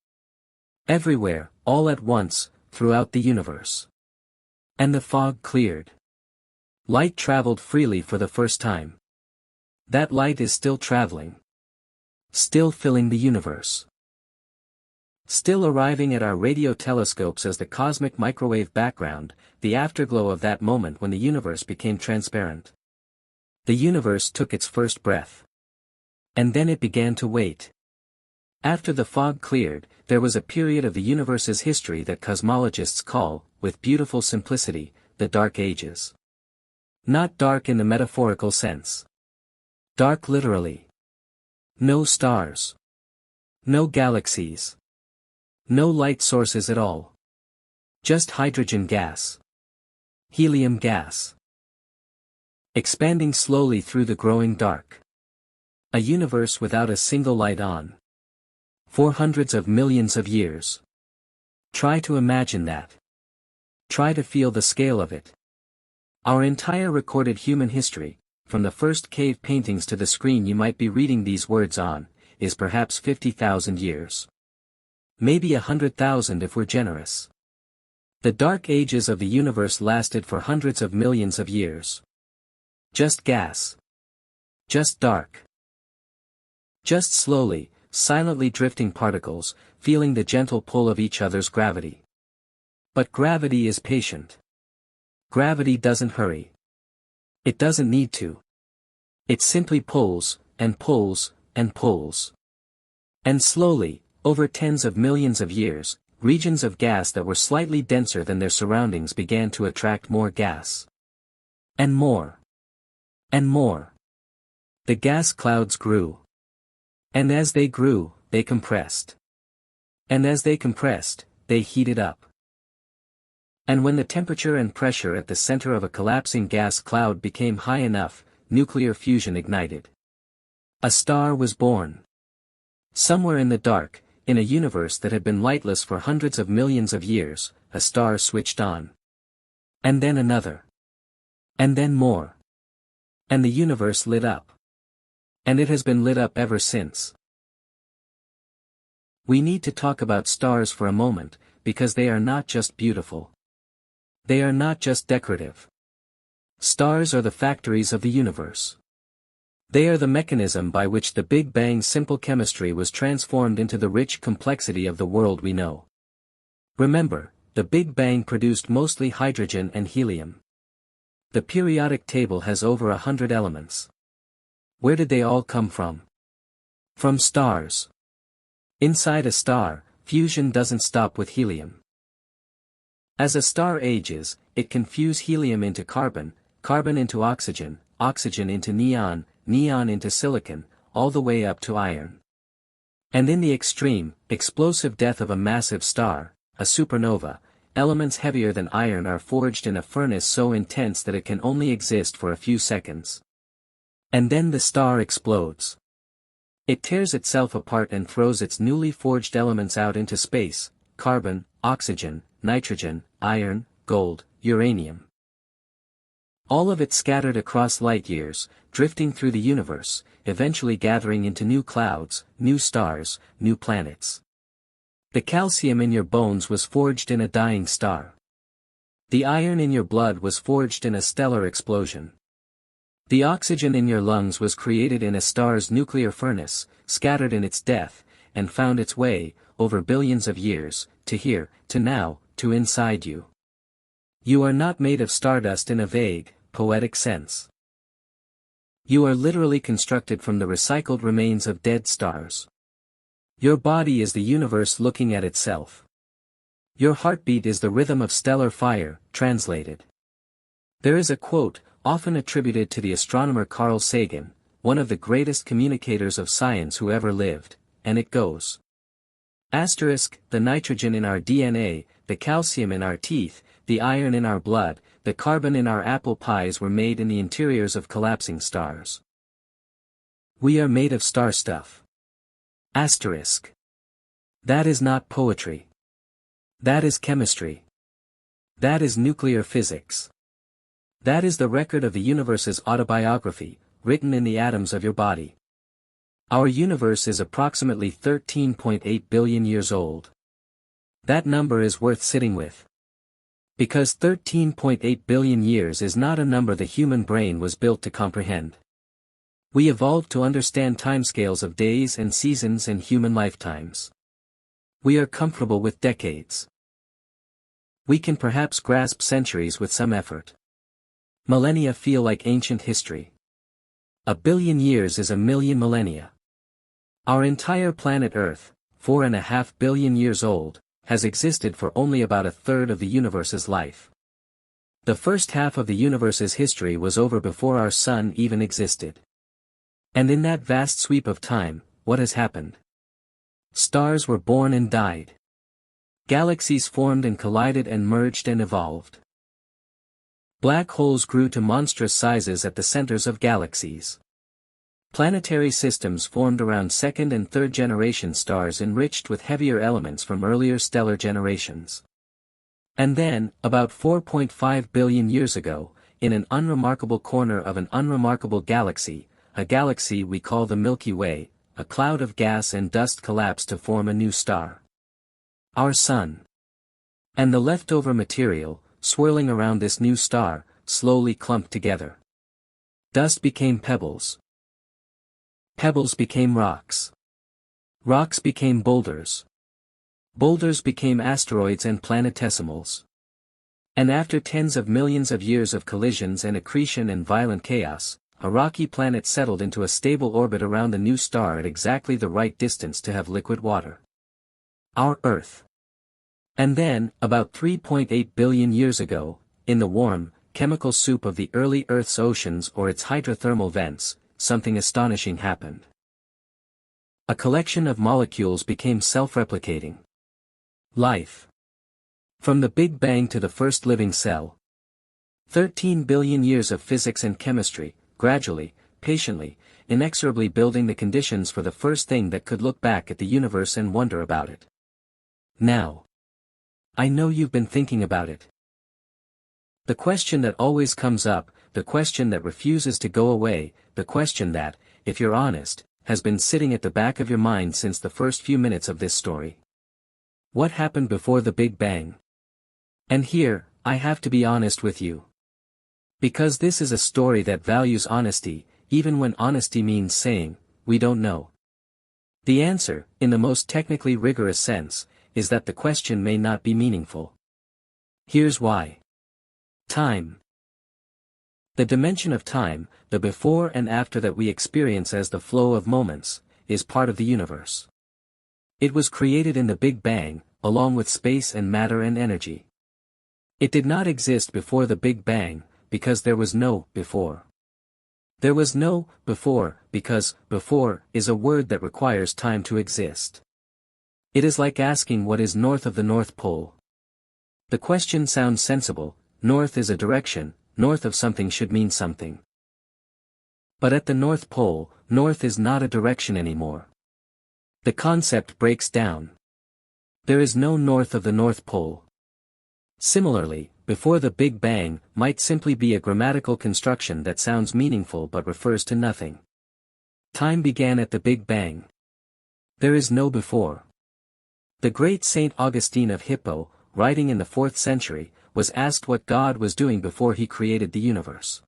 Everywhere, all at once, throughout the universe. And the fog cleared. Light traveled freely for the first time. That light is still traveling. Still filling the universe. Still arriving at our radio telescopes as the cosmic microwave background, the afterglow of that moment when the universe became transparent. The universe took its first breath. And then it began to wait. After the fog cleared, there was a period of the universe's history that cosmologists call, with beautiful simplicity, the Dark Ages. Not dark in the metaphorical sense. Dark literally. No stars. No galaxies. No light sources at all. Just hydrogen gas. Helium gas. Expanding slowly through the growing dark. A universe without a single light on. For hundreds of millions of years. Try to imagine that. Try to feel the scale of it. Our entire recorded human history, from the first cave paintings to the screen you might be reading these words on, is perhaps 50,000 years. Maybe 100,000 if we're generous. The dark ages of the universe lasted for hundreds of millions of years. Just gas. Just dark. Just slowly, silently drifting particles, feeling the gentle pull of each other's gravity. But gravity is patient. Gravity doesn't hurry. It doesn't need to. It simply pulls, and pulls, and pulls. And slowly, over tens of millions of years, regions of gas that were slightly denser than their surroundings began to attract more gas. And more. And more. The gas clouds grew. And as they grew, they compressed. And as they compressed, they heated up. And when the temperature and pressure at the center of a collapsing gas cloud became high enough, nuclear fusion ignited. A star was born. Somewhere in the dark, in a universe that had been lightless for hundreds of millions of years, a star switched on. And then another. And then more. And the universe lit up. And it has been lit up ever since. We need to talk about stars for a moment, because they are not just beautiful. They are not just decorative. Stars are the factories of the universe. They are the mechanism by which the Big Bang's simple chemistry was transformed into the rich complexity of the world we know. Remember, the Big Bang produced mostly hydrogen and helium. The periodic table has over 100 elements. Where did they all come from? From stars. Inside a star, fusion doesn't stop with helium. As a star ages, it can fuse helium into carbon, carbon into oxygen, oxygen into neon, neon into silicon, all the way up to iron. And in the extreme, explosive death of a massive star, a supernova, elements heavier than iron are forged in a furnace so intense that it can only exist for a few seconds. And then the star explodes. It tears itself apart and throws its newly forged elements out into space: carbon, oxygen, nitrogen, iron, gold, uranium. All of it scattered across light years, drifting through the universe, eventually gathering into new clouds, new stars, new planets. The calcium in your bones was forged in a dying star. The iron in your blood was forged in a stellar explosion. The oxygen in your lungs was created in a star's nuclear furnace, scattered in its death, and found its way, over billions of years, to here, to now, to inside you. You are not made of stardust in a vague, poetic sense. You are literally constructed from the recycled remains of dead stars. Your body is the universe looking at itself. Your heartbeat is the rhythm of stellar fire, translated. There is a quote, often attributed to the astronomer Carl Sagan, one of the greatest communicators of science who ever lived, and it goes. The nitrogen in our DNA, the calcium in our teeth, the iron in our blood, the carbon in our apple pies were made in the interiors of collapsing stars. We are made of star stuff. That is not poetry. That is chemistry. That is nuclear physics. That is the record of the universe's autobiography, written in the atoms of your body. Our universe is approximately 13.8 billion years old. That number is worth sitting with. Because 13.8 billion years is not a number the human brain was built to comprehend. We evolved to understand timescales of days and seasons and human lifetimes. We are comfortable with decades. We can perhaps grasp centuries with some effort. Millennia feel like ancient history. A billion years is a million millennia. Our entire planet Earth, 4.5 billion years old, has existed for only about a third of the universe's life. The first half of the universe's history was over before our sun even existed. And in that vast sweep of time, what has happened? Stars were born and died. Galaxies formed and collided and merged and evolved. Black holes grew to monstrous sizes at the centers of galaxies. Planetary systems formed around second and third generation stars enriched with heavier elements from earlier stellar generations. And then, about 4.5 billion years ago, in an unremarkable corner of an unremarkable galaxy, a galaxy we call the Milky Way, a cloud of gas and dust collapsed to form a new star. Our Sun. And the leftover material, swirling around this new star, slowly clumped together. Dust became pebbles. Pebbles became rocks. Rocks became boulders. Boulders became asteroids and planetesimals. And after tens of millions of years of collisions and accretion and violent chaos, a rocky planet settled into a stable orbit around the new star at exactly the right distance to have liquid water. Our Earth. And then, about 3.8 billion years ago, in the warm, chemical soup of the early Earth's oceans or its hydrothermal vents, something astonishing happened. A collection of molecules became self-replicating. Life. From the Big Bang to the first living cell. 13 billion years of physics and chemistry, gradually, patiently, inexorably building the conditions for the first thing that could look back at the universe and wonder about it. Now. I know you've been thinking about it. The question that always comes up, the question that refuses to go away, the question that, if you're honest, has been sitting at the back of your mind since the first few minutes of this story. What happened before the Big Bang? And here, I have to be honest with you. Because this is a story that values honesty, even when honesty means saying, we don't know. The answer, in the most technically rigorous sense, is that the question may not be meaningful. Here's why. Time. The dimension of time, the before and after that we experience as the flow of moments, is part of the universe. It was created in the Big Bang, along with space and matter and energy. It did not exist before the Big Bang, because there was no before. There was no before, because before is a word that requires time to exist. It is like asking what is north of the North Pole. The question sounds sensible, north is a direction, north of something should mean something. But at the North Pole, north is not a direction anymore. The concept breaks down. There is no north of the North Pole. Similarly, before the Big Bang might simply be a grammatical construction that sounds meaningful but refers to nothing. Time began at the Big Bang. There is no before. The great Saint Augustine of Hippo, writing in the 4th century, was asked what God was doing before he created the universe.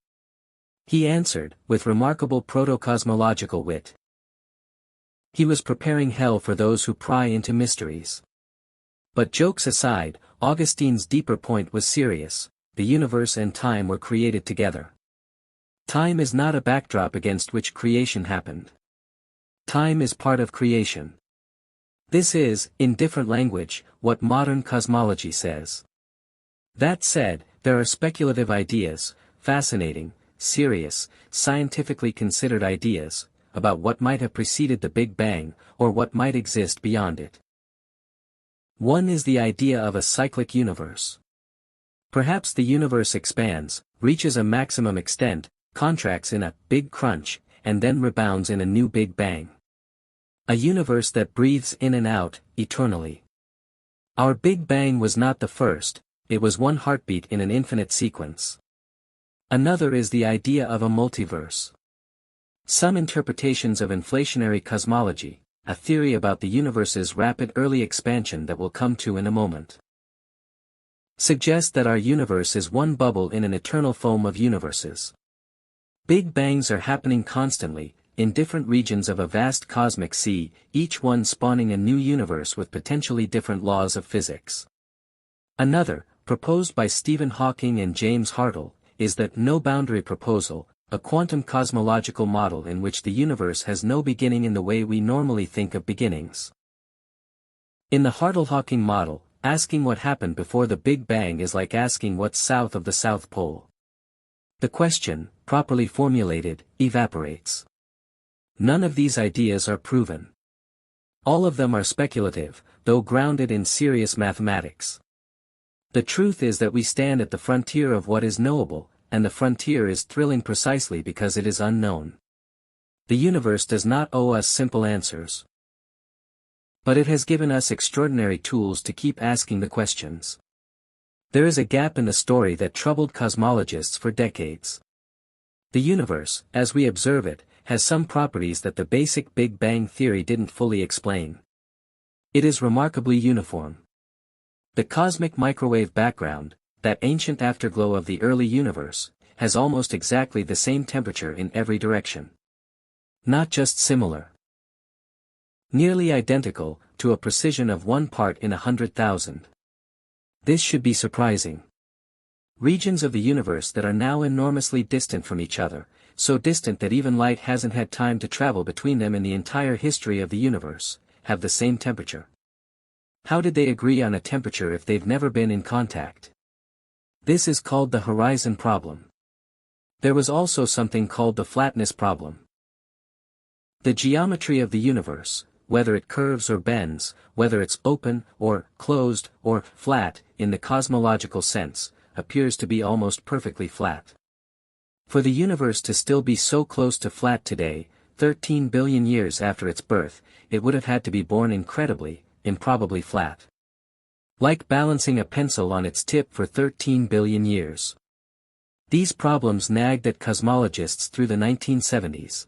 He answered, with remarkable proto-cosmological wit. He was preparing hell for those who pry into mysteries. But jokes aside, Augustine's deeper point was serious: the universe and time were created together. Time is not a backdrop against which creation happened. Time is part of creation. This is, in different language, what modern cosmology says. That said, there are speculative ideas, fascinating, serious, scientifically considered ideas, about what might have preceded the Big Bang, or what might exist beyond it. One is the idea of a cyclic universe. Perhaps the universe expands, reaches a maximum extent, contracts in a big crunch, and then rebounds in a new Big Bang. A universe that breathes in and out, eternally. Our Big Bang was not the first, it was one heartbeat in an infinite sequence. Another is the idea of a multiverse. Some interpretations of inflationary cosmology, a theory about the universe's rapid early expansion that we'll come to in a moment, suggest that our universe is one bubble in an eternal foam of universes. Big Bangs are happening constantly, in different regions of a vast cosmic sea, each one spawning a new universe with potentially different laws of physics. Another, proposed by Stephen Hawking and James Hartle, is that no-boundary proposal, a quantum cosmological model in which the universe has no beginning in the way we normally think of beginnings. In the Hartle-Hawking model, asking what happened before the Big Bang is like asking what's south of the South Pole. The question, properly formulated, evaporates. None of these ideas are proven. All of them are speculative, though grounded in serious mathematics. The truth is that we stand at the frontier of what is knowable, and the frontier is thrilling precisely because it is unknown. The universe does not owe us simple answers. But it has given us extraordinary tools to keep asking the questions. There is a gap in the story that troubled cosmologists for decades. The universe, as we observe it, has some properties that the basic Big Bang theory didn't fully explain. It is remarkably uniform. The cosmic microwave background, that ancient afterglow of the early universe, has almost exactly the same temperature in every direction. Not just similar. Nearly identical, to a precision of 1 part in 100,000. This should be surprising. Regions of the universe that are now enormously distant from each other, so distant that even light hasn't had time to travel between them in the entire history of the universe, have the same temperature. How did they agree on a temperature if they've never been in contact? This is called the horizon problem. There was also something called the flatness problem. The geometry of the universe, whether it curves or bends, whether it's open, or closed, or flat, in the cosmological sense, appears to be almost perfectly flat. For the universe to still be so close to flat today, 13 billion years after its birth, it would have had to be born incredibly, improbably flat. Like balancing a pencil on its tip for 13 billion years. These problems nagged at cosmologists through the 1970s.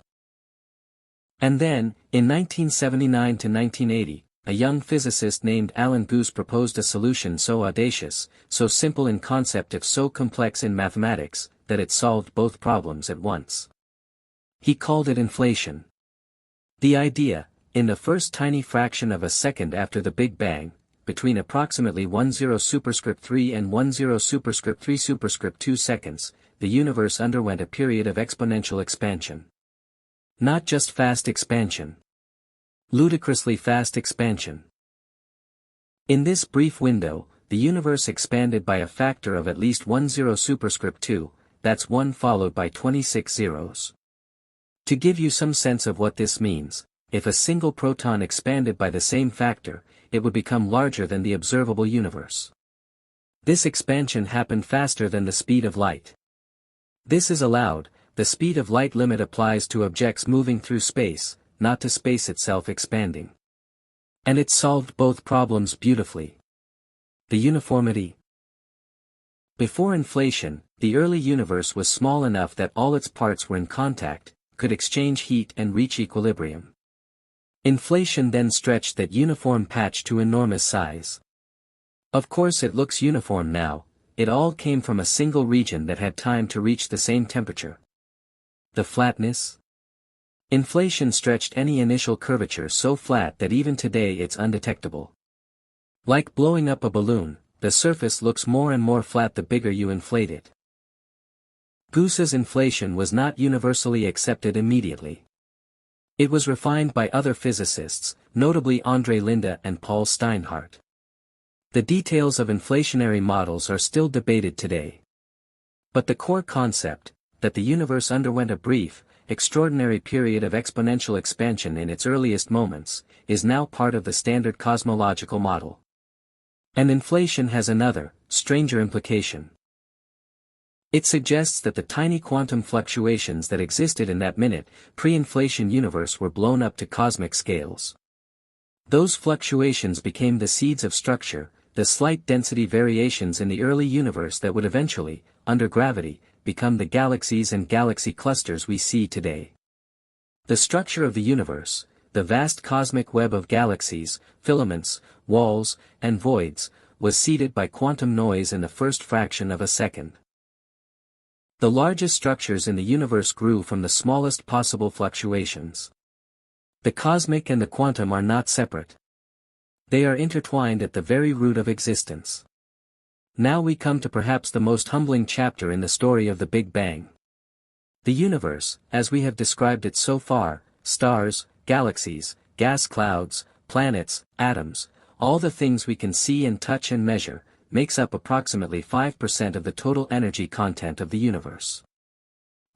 And then, in 1979 to 1980, a young physicist named Alan Guth proposed a solution so audacious, so simple in concept if so complex in mathematics, that it solved both problems at once. He called it inflation. The idea, in the first tiny fraction of a second after the Big Bang, between approximately 10 superscript 3 and 10 superscript 3 superscript 2 seconds, the universe underwent a period of exponential expansion. Not just fast expansion. Ludicrously fast expansion. In this brief window, the universe expanded by a factor of at least 10 superscript 2, that's 1 followed by 26 zeros. To give you some sense of what this means, if a single proton expanded by the same factor, it would become larger than the observable universe. This expansion happened faster than the speed of light. This is allowed, the speed of light limit applies to objects moving through space, not to space itself expanding. And it solved both problems beautifully. The uniformity. Before inflation, the early universe was small enough that all its parts were in contact, could exchange heat and reach equilibrium. Inflation then stretched that uniform patch to enormous size. Of course it looks uniform now, it all came from a single region that had time to reach the same temperature. The flatness? Inflation stretched any initial curvature so flat that even today it's undetectable. Like blowing up a balloon, the surface looks more and more flat the bigger you inflate it. Gauss's inflation was not universally accepted immediately. It was refined by other physicists, notably André Linde and Paul Steinhardt. The details of inflationary models are still debated today. But the core concept, that the universe underwent a brief, extraordinary period of exponential expansion in its earliest moments, is now part of the standard cosmological model. And inflation has another, stranger implication. It suggests that the tiny quantum fluctuations that existed in that minute, pre-inflation universe were blown up to cosmic scales. Those fluctuations became the seeds of structure, the slight density variations in the early universe that would eventually, under gravity, become the galaxies and galaxy clusters we see today. The structure of the universe, the vast cosmic web of galaxies, filaments, walls, and voids, was seeded by quantum noise in the first fraction of a second. The largest structures in the universe grew from the smallest possible fluctuations. The cosmic and the quantum are not separate. They are intertwined at the very root of existence. Now we come to perhaps the most humbling chapter in the story of the Big Bang. The universe, as we have described it so far, stars, galaxies, gas clouds, planets, atoms, all the things we can see and touch and measure, makes up approximately 5% of the total energy content of the universe.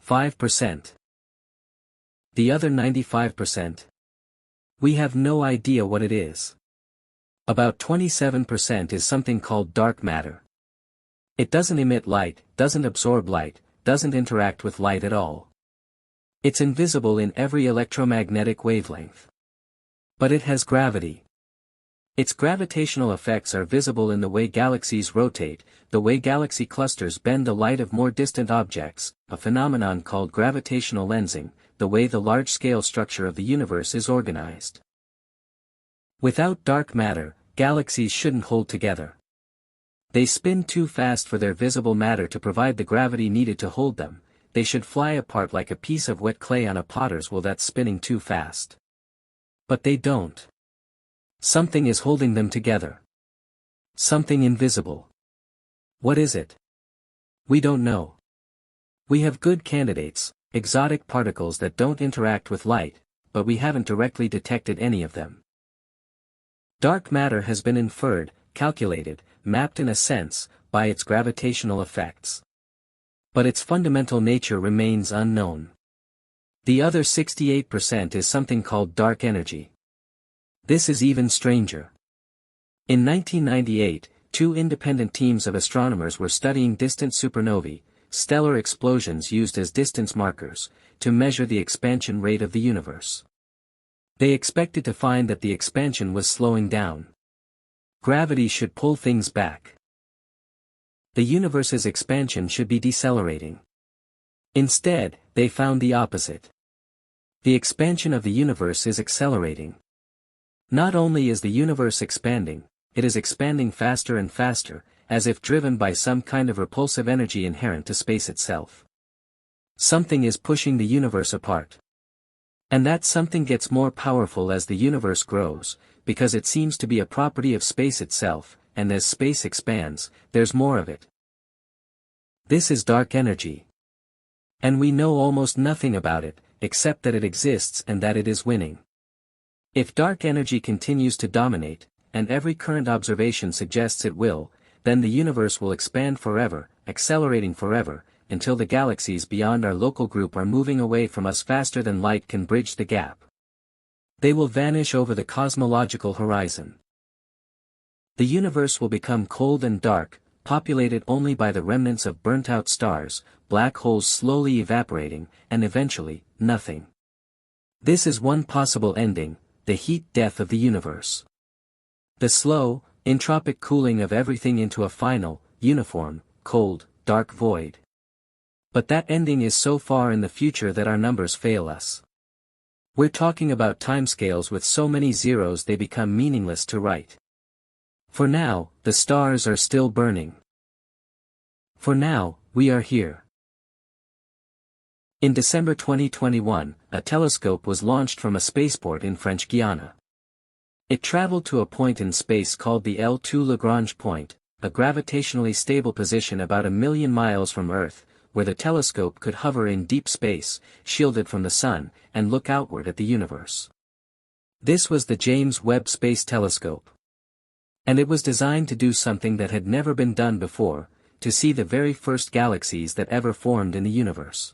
5%. The other 95%? We have no idea what it is. About 27% is something called dark matter. It doesn't emit light, doesn't absorb light, doesn't interact with light at all. It's invisible in every electromagnetic wavelength. But it has gravity. Its gravitational effects are visible in the way galaxies rotate, the way galaxy clusters bend the light of more distant objects, a phenomenon called gravitational lensing, the way the large-scale structure of the universe is organized. Without dark matter, galaxies shouldn't hold together. They spin too fast for their visible matter to provide the gravity needed to hold them, they should fly apart like a piece of wet clay on a potter's wheel that's spinning too fast. But they don't. Something is holding them together. Something invisible. What is it? We don't know. We have good candidates, exotic particles that don't interact with light, but we haven't directly detected any of them. Dark matter has been inferred, calculated, mapped in a sense, by its gravitational effects. But its fundamental nature remains unknown. The other 68% is something called dark energy. This is even stranger. In 1998, two independent teams of astronomers were studying distant supernovae, stellar explosions used as distance markers, to measure the expansion rate of the universe. They expected to find that the expansion was slowing down. Gravity should pull things back. The universe's expansion should be decelerating. Instead, they found the opposite. The expansion of the universe is accelerating. Not only is the universe expanding, it is expanding faster and faster, as if driven by some kind of repulsive energy inherent to space itself. Something is pushing the universe apart. And that something gets more powerful as the universe grows, because it seems to be a property of space itself, and as space expands, there's more of it. This is dark energy. And we know almost nothing about it, except that it exists and that it is winning. If dark energy continues to dominate, and every current observation suggests it will, then the universe will expand forever, accelerating forever, until the galaxies beyond our local group are moving away from us faster than light can bridge the gap. They will vanish over the cosmological horizon. The universe will become cold and dark, populated only by the remnants of burnt-out stars, black holes slowly evaporating, and eventually, nothing. This is one possible ending, the heat death of the universe. The slow, entropic cooling of everything into a final, uniform, cold, dark void. But that ending is so far in the future that our numbers fail us. We're talking about timescales with so many zeros they become meaningless to write. For now, the stars are still burning. For now, we are here. In December 2021, a telescope was launched from a spaceport in French Guiana. It traveled to a point in space called the L2 Lagrange point, a gravitationally stable position about 1 million miles from Earth, where the telescope could hover in deep space, shielded from the sun, and look outward at the universe. This was the James Webb Space Telescope. And it was designed to do something that had never been done before, to see the very first galaxies that ever formed in the universe.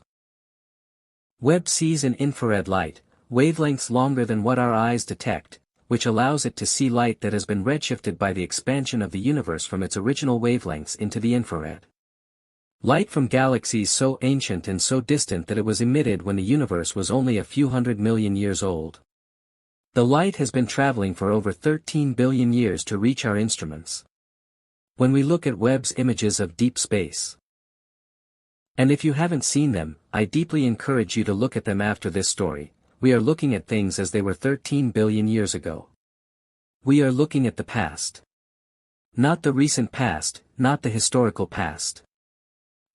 Webb sees an infrared light, wavelengths longer than what our eyes detect, which allows it to see light that has been redshifted by the expansion of the universe from its original wavelengths into the infrared. Light from galaxies so ancient and so distant that it was emitted when the universe was only a few 100 million years old. The light has been traveling for over 13 billion years to reach our instruments. When we look at Webb's images of deep space. And if you haven't seen them, I deeply encourage you to look at them after this story. We are looking at things as they were 13 billion years ago. We are looking at the past. Not the recent past, not the historical past.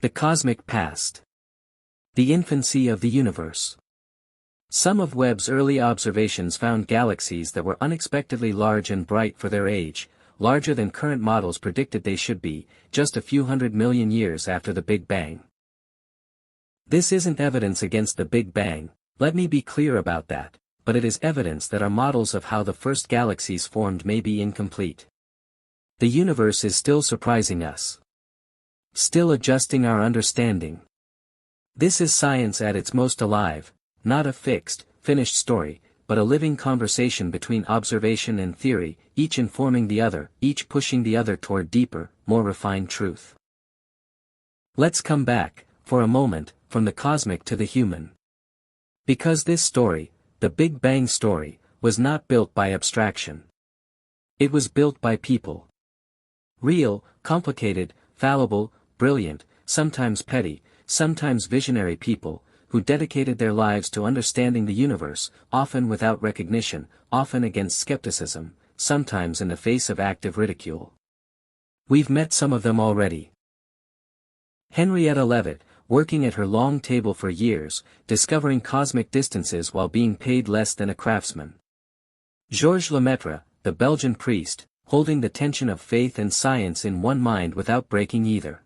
The cosmic past. The infancy of the universe. Some of Webb's early observations found galaxies that were unexpectedly large and bright for their age, larger than current models predicted they should be, just a few 100 million years after the Big Bang. This isn't evidence against the Big Bang, let me be clear about that, but it is evidence that our models of how the first galaxies formed may be incomplete. The universe is still surprising us. Still adjusting our understanding. This is science at its most alive, not a fixed, finished story, but a living conversation between observation and theory, each informing the other, each pushing the other toward deeper, more refined truth. Let's come back, for a moment, from the cosmic to the human. Because this story, the Big Bang story, was not built by abstraction. It was built by people. Real, complicated, fallible, brilliant, sometimes petty, sometimes visionary people, who dedicated their lives to understanding the universe, often without recognition, often against skepticism, sometimes in the face of active ridicule. We've met some of them already. Henrietta Leavitt, working at her long table for years, discovering cosmic distances while being paid less than a craftsman. Georges Lemaitre, the Belgian priest, holding the tension of faith and science in one mind without breaking either.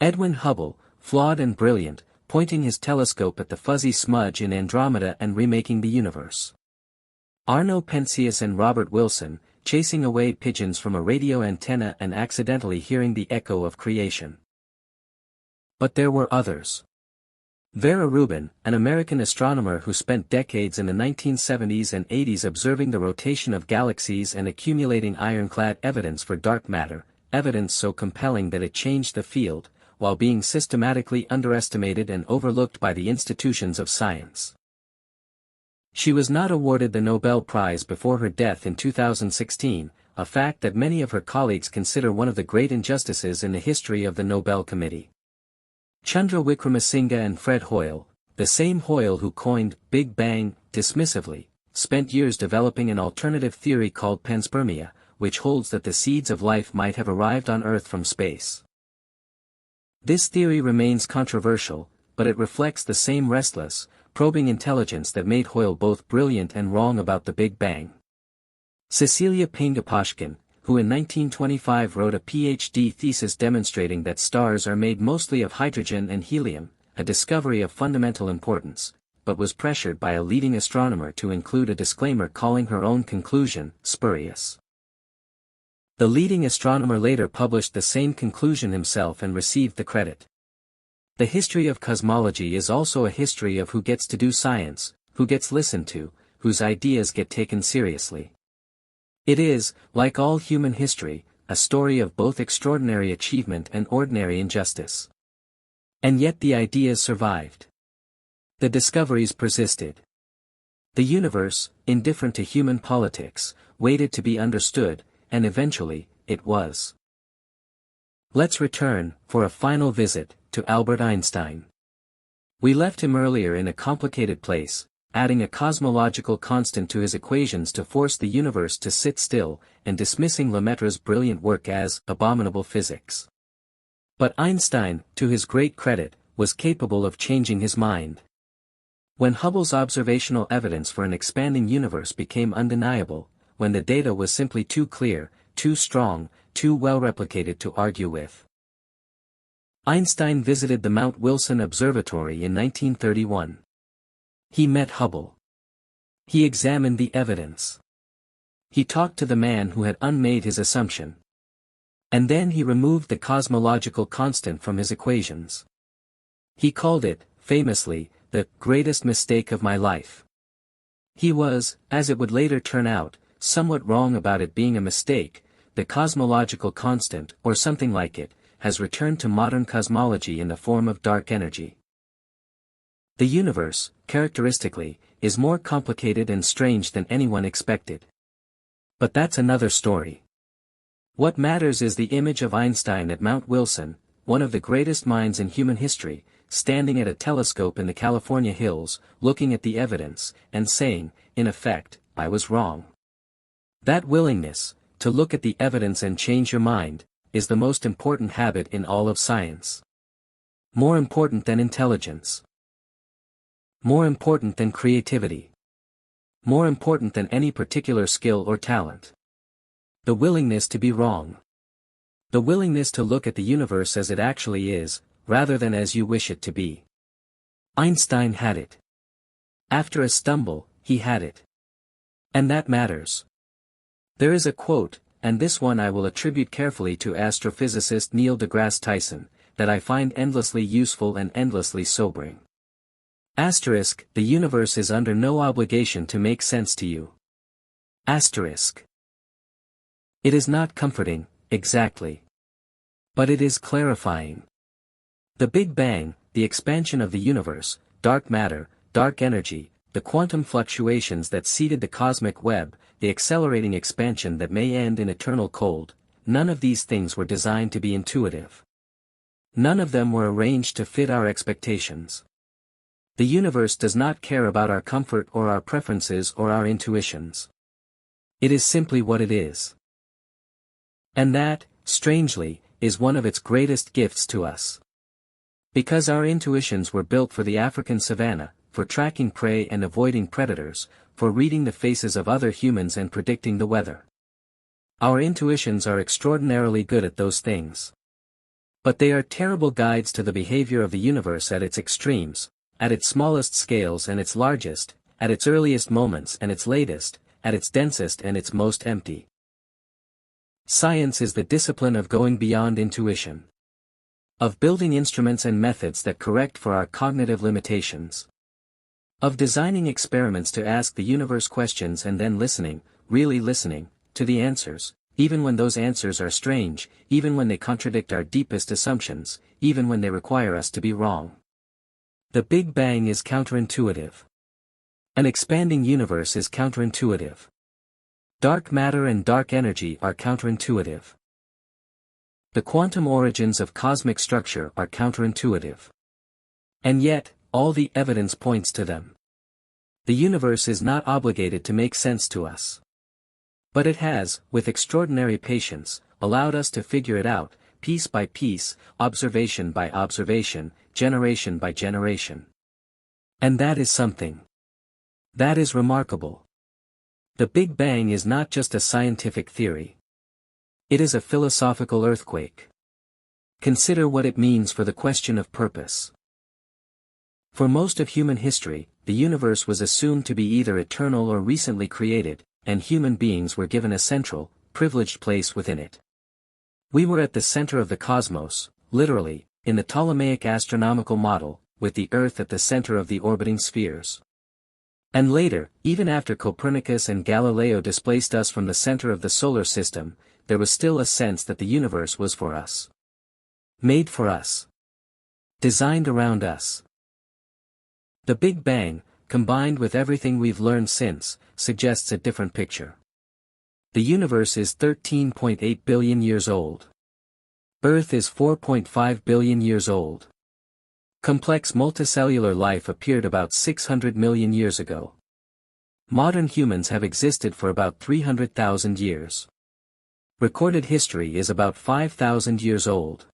Edwin Hubble, flawed and brilliant, pointing his telescope at the fuzzy smudge in Andromeda and remaking the universe. Arno Penzias and Robert Wilson, chasing away pigeons from a radio antenna and accidentally hearing the echo of creation. But there were others. Vera Rubin, an American astronomer who spent decades in the 1970s and 80s observing the rotation of galaxies and accumulating ironclad evidence for dark matter, evidence so compelling that it changed the field, while being systematically underestimated and overlooked by the institutions of science. She was not awarded the Nobel Prize before her death in 2016, a fact that many of her colleagues consider one of the great injustices in the history of the Nobel Committee. Chandra Wickramasinghe and Fred Hoyle, the same Hoyle who coined Big Bang dismissively, spent years developing an alternative theory called panspermia, which holds that the seeds of life might have arrived on Earth from space. This theory remains controversial, but it reflects the same restless, probing intelligence that made Hoyle both brilliant and wrong about the Big Bang. Cecilia Payne-Gaposchkin, who in 1925 wrote a PhD thesis demonstrating that stars are made mostly of hydrogen and helium, a discovery of fundamental importance, but was pressured by a leading astronomer to include a disclaimer calling her own conclusion spurious. The leading astronomer later published the same conclusion himself and received the credit. The history of cosmology is also a history of who gets to do science, who gets listened to, whose ideas get taken seriously. It is, like all human history, a story of both extraordinary achievement and ordinary injustice. And yet the ideas survived. The discoveries persisted. The universe, indifferent to human politics, waited to be understood, and eventually, it was. Let's return, for a final visit, to Albert Einstein. We left him earlier in a complicated place, adding a cosmological constant to his equations to force the universe to sit still, and dismissing Lemaitre's brilliant work as abominable physics. But Einstein, to his great credit, was capable of changing his mind. When Hubble's observational evidence for an expanding universe became undeniable, when the data was simply too clear, too strong, too well replicated to argue with, Einstein visited the Mount Wilson Observatory in 1931. He met Hubble. He examined the evidence. He talked to the man who had unmade his assumption. And then he removed the cosmological constant from his equations. He called it, famously, the greatest mistake of my life. He was, as it would later turn out, somewhat wrong about it being a mistake. The cosmological constant, or something like it, has returned to modern cosmology in the form of dark energy. The universe, characteristically, is more complicated and strange than anyone expected. But that's another story. What matters is the image of Einstein at Mount Wilson, one of the greatest minds in human history, standing at a telescope in the California hills, looking at the evidence, and saying, in effect, I was wrong. That willingness, to look at the evidence and change your mind, is the most important habit in all of science. More important than intelligence. More important than creativity. More important than any particular skill or talent. The willingness to be wrong. The willingness to look at the universe as it actually is, rather than as you wish it to be. Einstein had it. After a stumble, he had it. And that matters. There is a quote, and this one I will attribute carefully to astrophysicist Neil deGrasse Tyson, that I find endlessly useful and endlessly sobering. Asterisk, the universe is under no obligation to make sense to you. Asterisk. It is not comforting, exactly. But it is clarifying. The Big Bang, the expansion of the universe, dark matter, dark energy, the quantum fluctuations that seeded the cosmic web, the accelerating expansion that may end in eternal cold, none of these things were designed to be intuitive. None of them were arranged to fit our expectations. The universe does not care about our comfort or our preferences or our intuitions. It is simply what it is. And that, strangely, is one of its greatest gifts to us. Because our intuitions were built for the African savanna, for tracking prey and avoiding predators, for reading the faces of other humans and predicting the weather. Our intuitions are extraordinarily good at those things. But they are terrible guides to the behavior of the universe at its extremes, at its smallest scales and its largest, at its earliest moments and its latest, at its densest and its most empty. Science is the discipline of going beyond intuition. Of building instruments and methods that correct for our cognitive limitations. Of designing experiments to ask the universe questions and then listening, really listening, to the answers, even when those answers are strange, even when they contradict our deepest assumptions, even when they require us to be wrong. The Big Bang is counterintuitive. An expanding universe is counterintuitive. Dark matter and dark energy are counterintuitive. The quantum origins of cosmic structure are counterintuitive. And yet, all the evidence points to them. The universe is not obligated to make sense to us. But it has, with extraordinary patience, allowed us to figure it out, piece by piece, observation by observation, generation by generation. And that is something. That is remarkable. The Big Bang is not just a scientific theory. It is a philosophical earthquake. Consider what it means for the question of purpose. For most of human history, the universe was assumed to be either eternal or recently created, and human beings were given a central, privileged place within it. We were at the center of the cosmos, literally, in the Ptolemaic astronomical model, with the Earth at the center of the orbiting spheres. And later, even after Copernicus and Galileo displaced us from the center of the solar system, there was still a sense that the universe was for us. Made for us. Designed around us. The Big Bang, combined with everything we've learned since, suggests a different picture. The universe is 13.8 billion years old. Earth is 4.5 billion years old. Complex multicellular life appeared about 600 million years ago. Modern humans have existed for about 300,000 years. Recorded history is about 5,000 years old.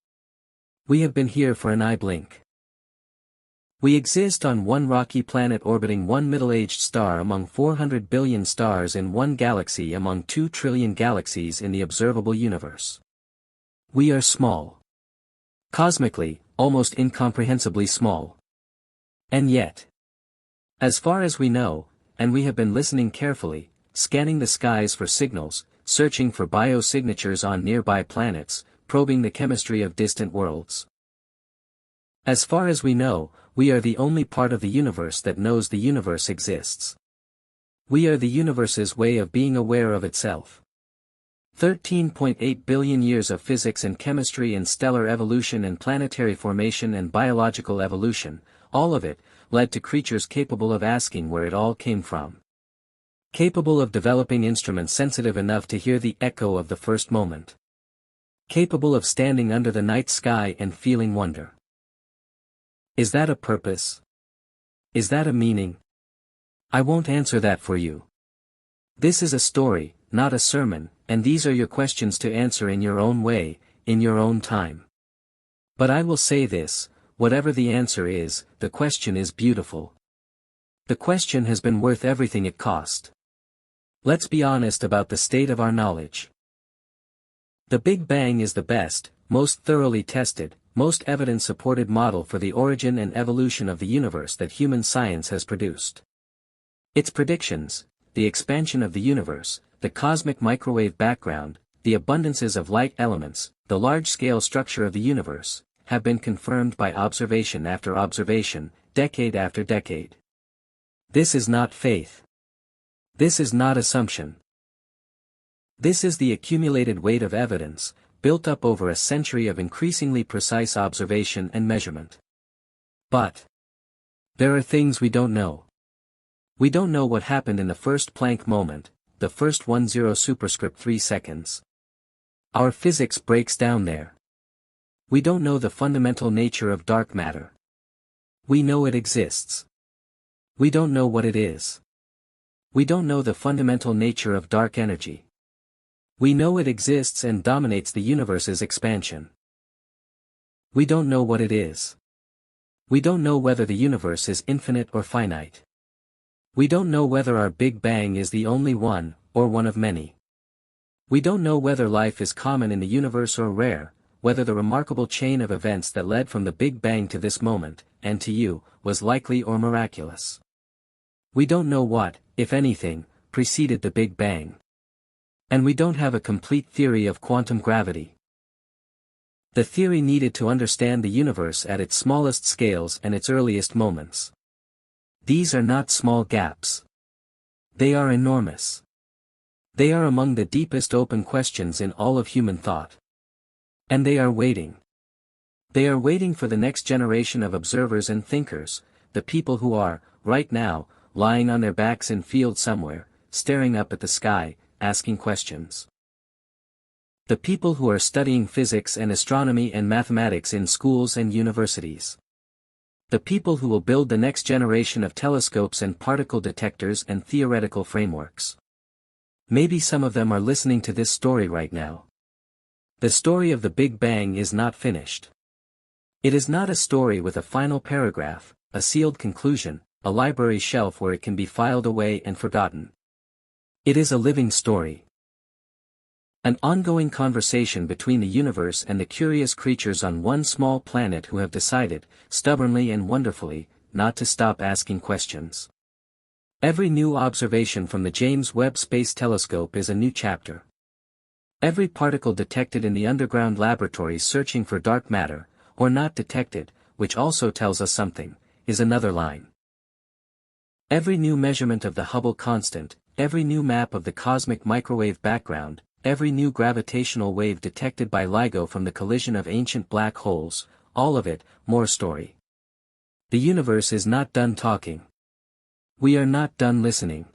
We have been here for an eye blink. We exist on one rocky planet orbiting one middle-aged star among 400 billion stars in one galaxy among 2 trillion galaxies in the observable universe. We are small. Cosmically, almost incomprehensibly small. And yet, as far as we know, and we have been listening carefully, scanning the skies for signals, searching for biosignatures on nearby planets, probing the chemistry of distant worlds. As far as we know, we are the only part of the universe that knows the universe exists. We are the universe's way of being aware of itself. 13.8 billion years of physics and chemistry and stellar evolution and planetary formation and biological evolution, all of it, led to creatures capable of asking where it all came from. Capable of developing instruments sensitive enough to hear the echo of the first moment. Capable of standing under the night sky and feeling wonder. Is that a purpose? Is that a meaning? I won't answer that for you. This is a story, not a sermon, and these are your questions to answer in your own way, in your own time. But I will say this, whatever the answer is, the question is beautiful. The question has been worth everything it cost. Let's be honest about the state of our knowledge. The Big Bang is the best, most thoroughly tested, most evidence-supported model for the origin and evolution of the universe that human science has produced. Its predictions, the expansion of the universe, the cosmic microwave background, the abundances of light elements, the large-scale structure of the universe, have been confirmed by observation after observation, decade after decade. This is not faith. This is not assumption. This is the accumulated weight of evidence, built up over a century of increasingly precise observation and measurement. But there are things we don't know. We don't know what happened in the first Planck moment, the first 10 superscript 3 seconds. Our physics breaks down there. We don't know the fundamental nature of dark matter. We know it exists. We don't know what it is. We don't know the fundamental nature of dark energy. We know it exists and dominates the universe's expansion. We don't know what it is. We don't know whether the universe is infinite or finite. We don't know whether our Big Bang is the only one, or one of many. We don't know whether life is common in the universe or rare, whether the remarkable chain of events that led from the Big Bang to this moment, and to you, was likely or miraculous. We don't know what, if anything, preceded the Big Bang. And we don't have a complete theory of quantum gravity. The theory needed to understand the universe at its smallest scales and its earliest moments. These are not small gaps. They are enormous. They are among the deepest open questions in all of human thought. And they are waiting. They are waiting for the next generation of observers and thinkers, the people who are, right now, lying on their backs in fields somewhere, staring up at the sky, asking questions. The people who are studying physics and astronomy and mathematics in schools and universities. The people who will build the next generation of telescopes and particle detectors and theoretical frameworks. Maybe some of them are listening to this story right now. The story of the Big Bang is not finished. It is not a story with a final paragraph, a sealed conclusion, a library shelf where it can be filed away and forgotten. It is a living story. An ongoing conversation between the universe and the curious creatures on one small planet who have decided, stubbornly and wonderfully, not to stop asking questions. Every new observation from the James Webb Space Telescope is a new chapter. Every particle detected in the underground laboratories searching for dark matter, or not detected, which also tells us something, is another line. Every new measurement of the Hubble constant, every new map of the cosmic microwave background, every new gravitational wave detected by LIGO from the collision of ancient black holes, all of it, more story. The universe is not done talking. We are not done listening.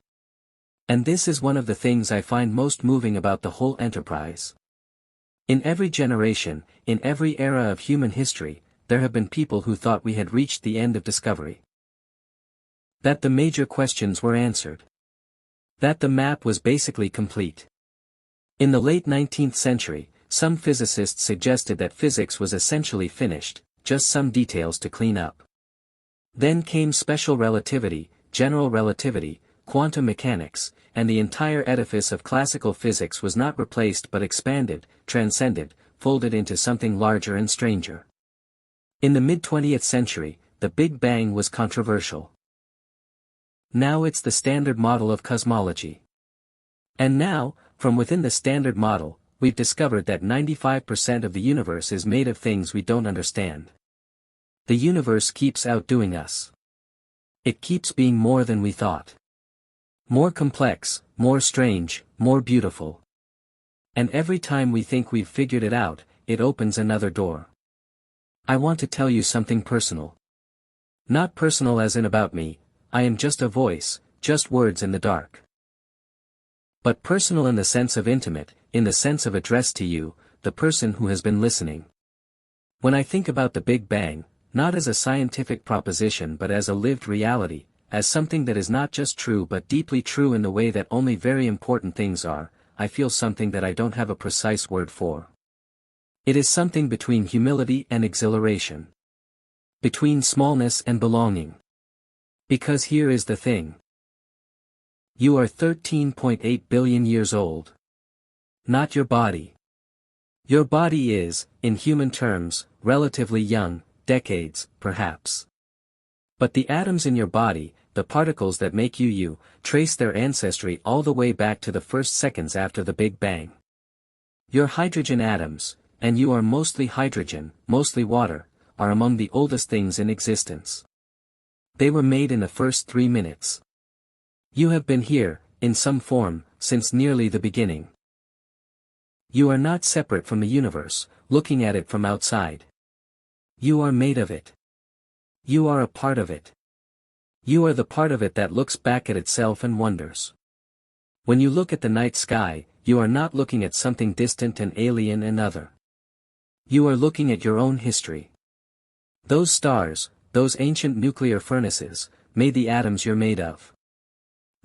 And this is one of the things I find most moving about the whole enterprise. In every generation, in every era of human history, there have been people who thought we had reached the end of discovery. That the major questions were answered. That the map was basically complete. In the late 19th century, some physicists suggested that physics was essentially finished, just some details to clean up. Then came special relativity, general relativity, quantum mechanics, and the entire edifice of classical physics was not replaced but expanded, transcended, folded into something larger and stranger. In the mid-20th century, the Big Bang was controversial. Now it's the standard model of cosmology. And now, from within the standard model, we've discovered that 95% of the universe is made of things we don't understand. The universe keeps outdoing us. It keeps being more than we thought. More complex, more strange, more beautiful. And every time we think we've figured it out, it opens another door. I want to tell you something personal. Not personal as in about me, I am just a voice, just words in the dark. But personal in the sense of intimate, in the sense of addressed to you, the person who has been listening. When I think about the Big Bang, not as a scientific proposition but as a lived reality, as something that is not just true but deeply true in the way that only very important things are, I feel something that I don't have a precise word for. It is something between humility and exhilaration. Between smallness and belonging. Because here is the thing. You are 13.8 billion years old. Not your body. Your body is, in human terms, relatively young, decades, perhaps. But the atoms in your body, the particles that make you you, trace their ancestry all the way back to the first seconds after the Big Bang. Your hydrogen atoms, and you are mostly hydrogen, mostly water, are among the oldest things in existence. They were made in the first 3 minutes. You have been here, in some form, since nearly the beginning. You are not separate from the universe, looking at it from outside. You are made of it. You are a part of it. You are the part of it that looks back at itself and wonders. When you look at the night sky, you are not looking at something distant and alien and other. You are looking at your own history. Those stars, those ancient nuclear furnaces, made the atoms you're made of.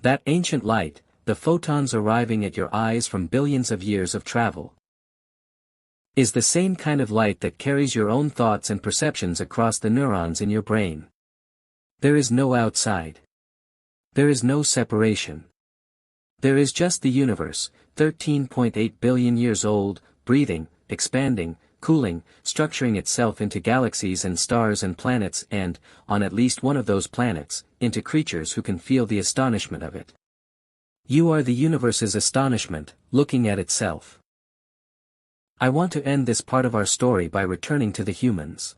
That ancient light, the photons arriving at your eyes from billions of years of travel, is the same kind of light that carries your own thoughts and perceptions across the neurons in your brain. There is no outside. There is no separation. There is just the universe, 13.8 billion years old, breathing, expanding, cooling, structuring itself into galaxies and stars and planets and, on at least one of those planets, into creatures who can feel the astonishment of it. You are the universe's astonishment, looking at itself. I want to end this part of our story by returning to the humans.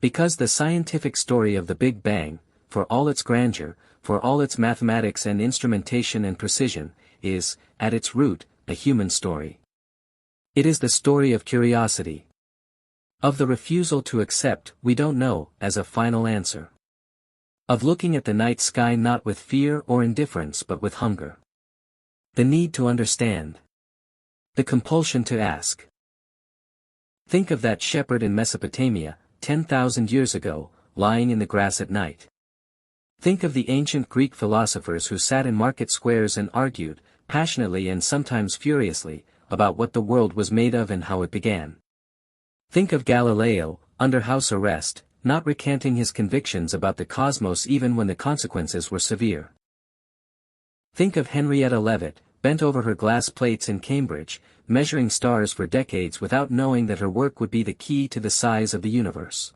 Because the scientific story of the Big Bang, for all its grandeur, for all its mathematics and instrumentation and precision, is, at its root, a human story. It is the story of curiosity. Of the refusal to accept we don't know as a final answer. Of looking at the night sky not with fear or indifference but with hunger. The need to understand. The compulsion to ask. Think of that shepherd in Mesopotamia, 10,000 years ago, lying in the grass at night. Think of the ancient Greek philosophers who sat in market squares and argued, passionately and sometimes furiously, about what the world was made of and how it began. Think of Galileo, under house arrest, not recanting his convictions about the cosmos even when the consequences were severe. Think of Henrietta Leavitt, bent over her glass plates in Cambridge, measuring stars for decades without knowing that her work would be the key to the size of the universe.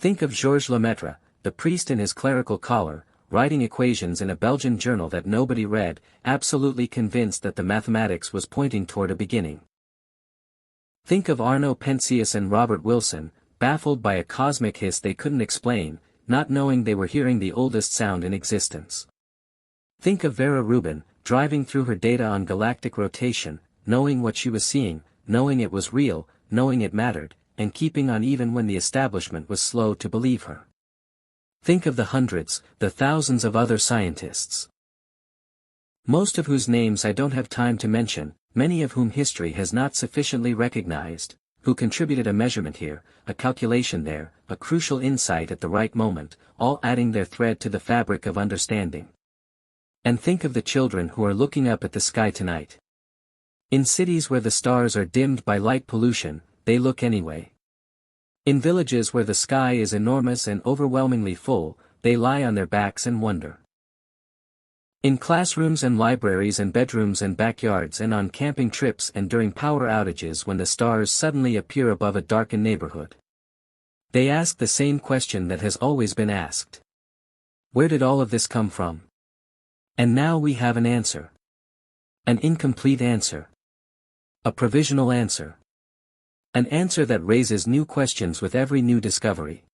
Think of Georges Lemaitre, the priest in his clerical collar, writing equations in a Belgian journal that nobody read, absolutely convinced that the mathematics was pointing toward a beginning. Think of Arno Penzias and Robert Wilson, baffled by a cosmic hiss they couldn't explain, not knowing they were hearing the oldest sound in existence. Think of Vera Rubin, driving through her data on galactic rotation, knowing what she was seeing, knowing it was real, knowing it mattered, and keeping on even when the establishment was slow to believe her. Think of the hundreds, the thousands of other scientists, most of whose names I don't have time to mention, many of whom history has not sufficiently recognized, who contributed a measurement here, a calculation there, a crucial insight at the right moment, all adding their thread to the fabric of understanding. And think of the children who are looking up at the sky tonight. In cities where the stars are dimmed by light pollution, they look anyway. In villages where the sky is enormous and overwhelmingly full, they lie on their backs and wonder. In classrooms and libraries and bedrooms and backyards and on camping trips and during power outages when the stars suddenly appear above a darkened neighborhood, they ask the same question that has always been asked. Where did all of this come from? And now we have an answer. An incomplete answer. A provisional answer. An answer that raises new questions with every new discovery.